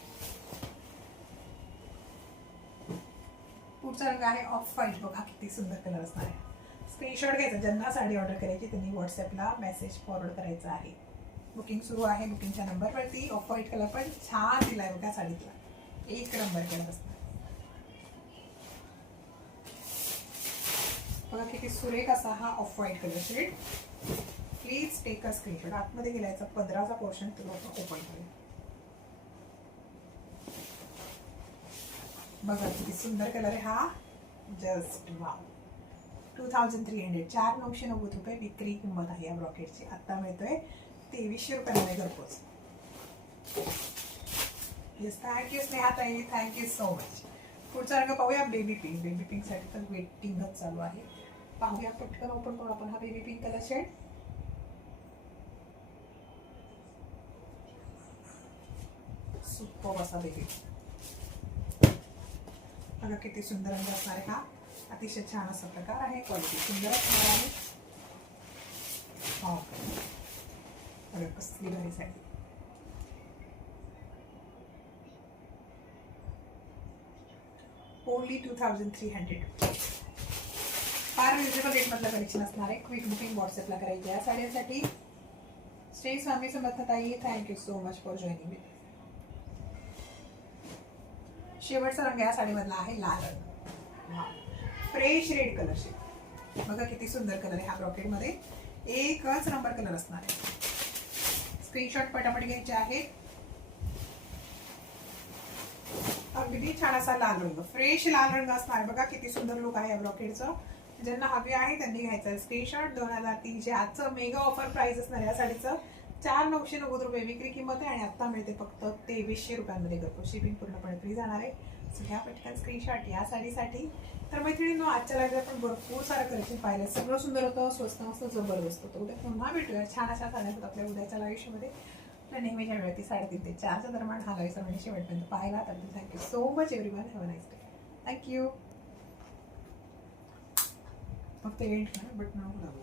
पुढचा रंग आहे ऑफ व्हाईट. बघा किती सुंदर कलर असणार आहे. स्क्रीनशॉट घ्यायचा. ज्यांना साडी ऑर्डर करायची त्यांनी व्हॉट्सअपला मेसेज फॉरवर्ड करायचा आहे. बुकिंग सुरू आहे. बुकिंगच्या नंबरवरती. ऑफ व्हाईट कलर पण छान दिलाय बघा साडीतला. एक नंबर कलर असणार. बघा किती सुरेख असा हा off white colour shade. Please take a screenshot. आतमध्ये गेलायचा पदराचा पोर्शन तो ओपन करूया. बघा किती सुंदर कलर आहे हा. Just wow. 2,300 4,990 रुपये विक्री किंमत आहे या ब्रॉकेटची. आता मिळतोय 2300 रुपयांमध्ये घरपोच. येस थँक्यू स्नेहा ताई. Thank you so much. पुढचा रंग पाहूया बेबी पिंक. बेबी पिंक साठी तर वेटिंगच चालू आहे. पाहूया पटकन ओपन करू आपण हा baby pink colour shade. Super असा बेबी. बघा किती सुंदर रंग असणार आहे हा. अतिशय छान असा प्रकार आहे. क्वालिटी सुंदर असणार आहे. बघा कसली भारी साडी. ओनली 2,300. फार रिजनेबल रेट मधलं कलेक्शन असणार आहे. क्विक बुकिंग व्हॉट्सअपला करायची या साड्यांसाठी. श्री स्वामी समर्थ ताई. Thank you so much for joining me. शेवटचा रंग या साडीमधला आहे लाल रंग. Fresh red colour shade. बघा किती सुंदर कलर आहे हा ब्रॉकेटमध्ये. एकच नंबर कलर असणार आहे. स्क्रीनशॉट पटापट घ्यायचे आहेत. अगदी छान असा लाल रंग. फ्रेश लाल रंग असणार. बघा किती सुंदर लुक आहे या ब्रॉकेटचं. ज्यांना हवी आहे त्यांनी घ्यायचं स्क्रीनशॉट. 2,300 आजचं मेगा ऑफर प्राइस असणार या साडीचं. 4,990 विक्री किंमत आहे आणि आता मिळते फक्त 2300 रुपयांमध्ये घरपोच. शिपिंग पूर्णपणे फ्री जाणार आहे. सो घ्या पटकन स्क्रीनशॉट या साडीसाठी. तर मैत्रिणींनो, आजच्या लाईव्हला पण भरपूर सारं कलेक्शन पाहिलं. सगळं सुंदर होतं, स्वस्त मस्त जबरदस्त होतं. उद्या पुन्हा भेटूया छान अशा साड्यांसोबत आपल्या उद्याच्या लाईव्हमध्ये. आपल्या नेहमीच्या वेळेत 3:30 ते 4च्या दरम्यान हा लाईव्ह सर्वांनी शेवटपर्यंत पाहिला. तर thank you so much everyone. Have a nice day. Thank you. फक्त एंड करा बट नाव लागू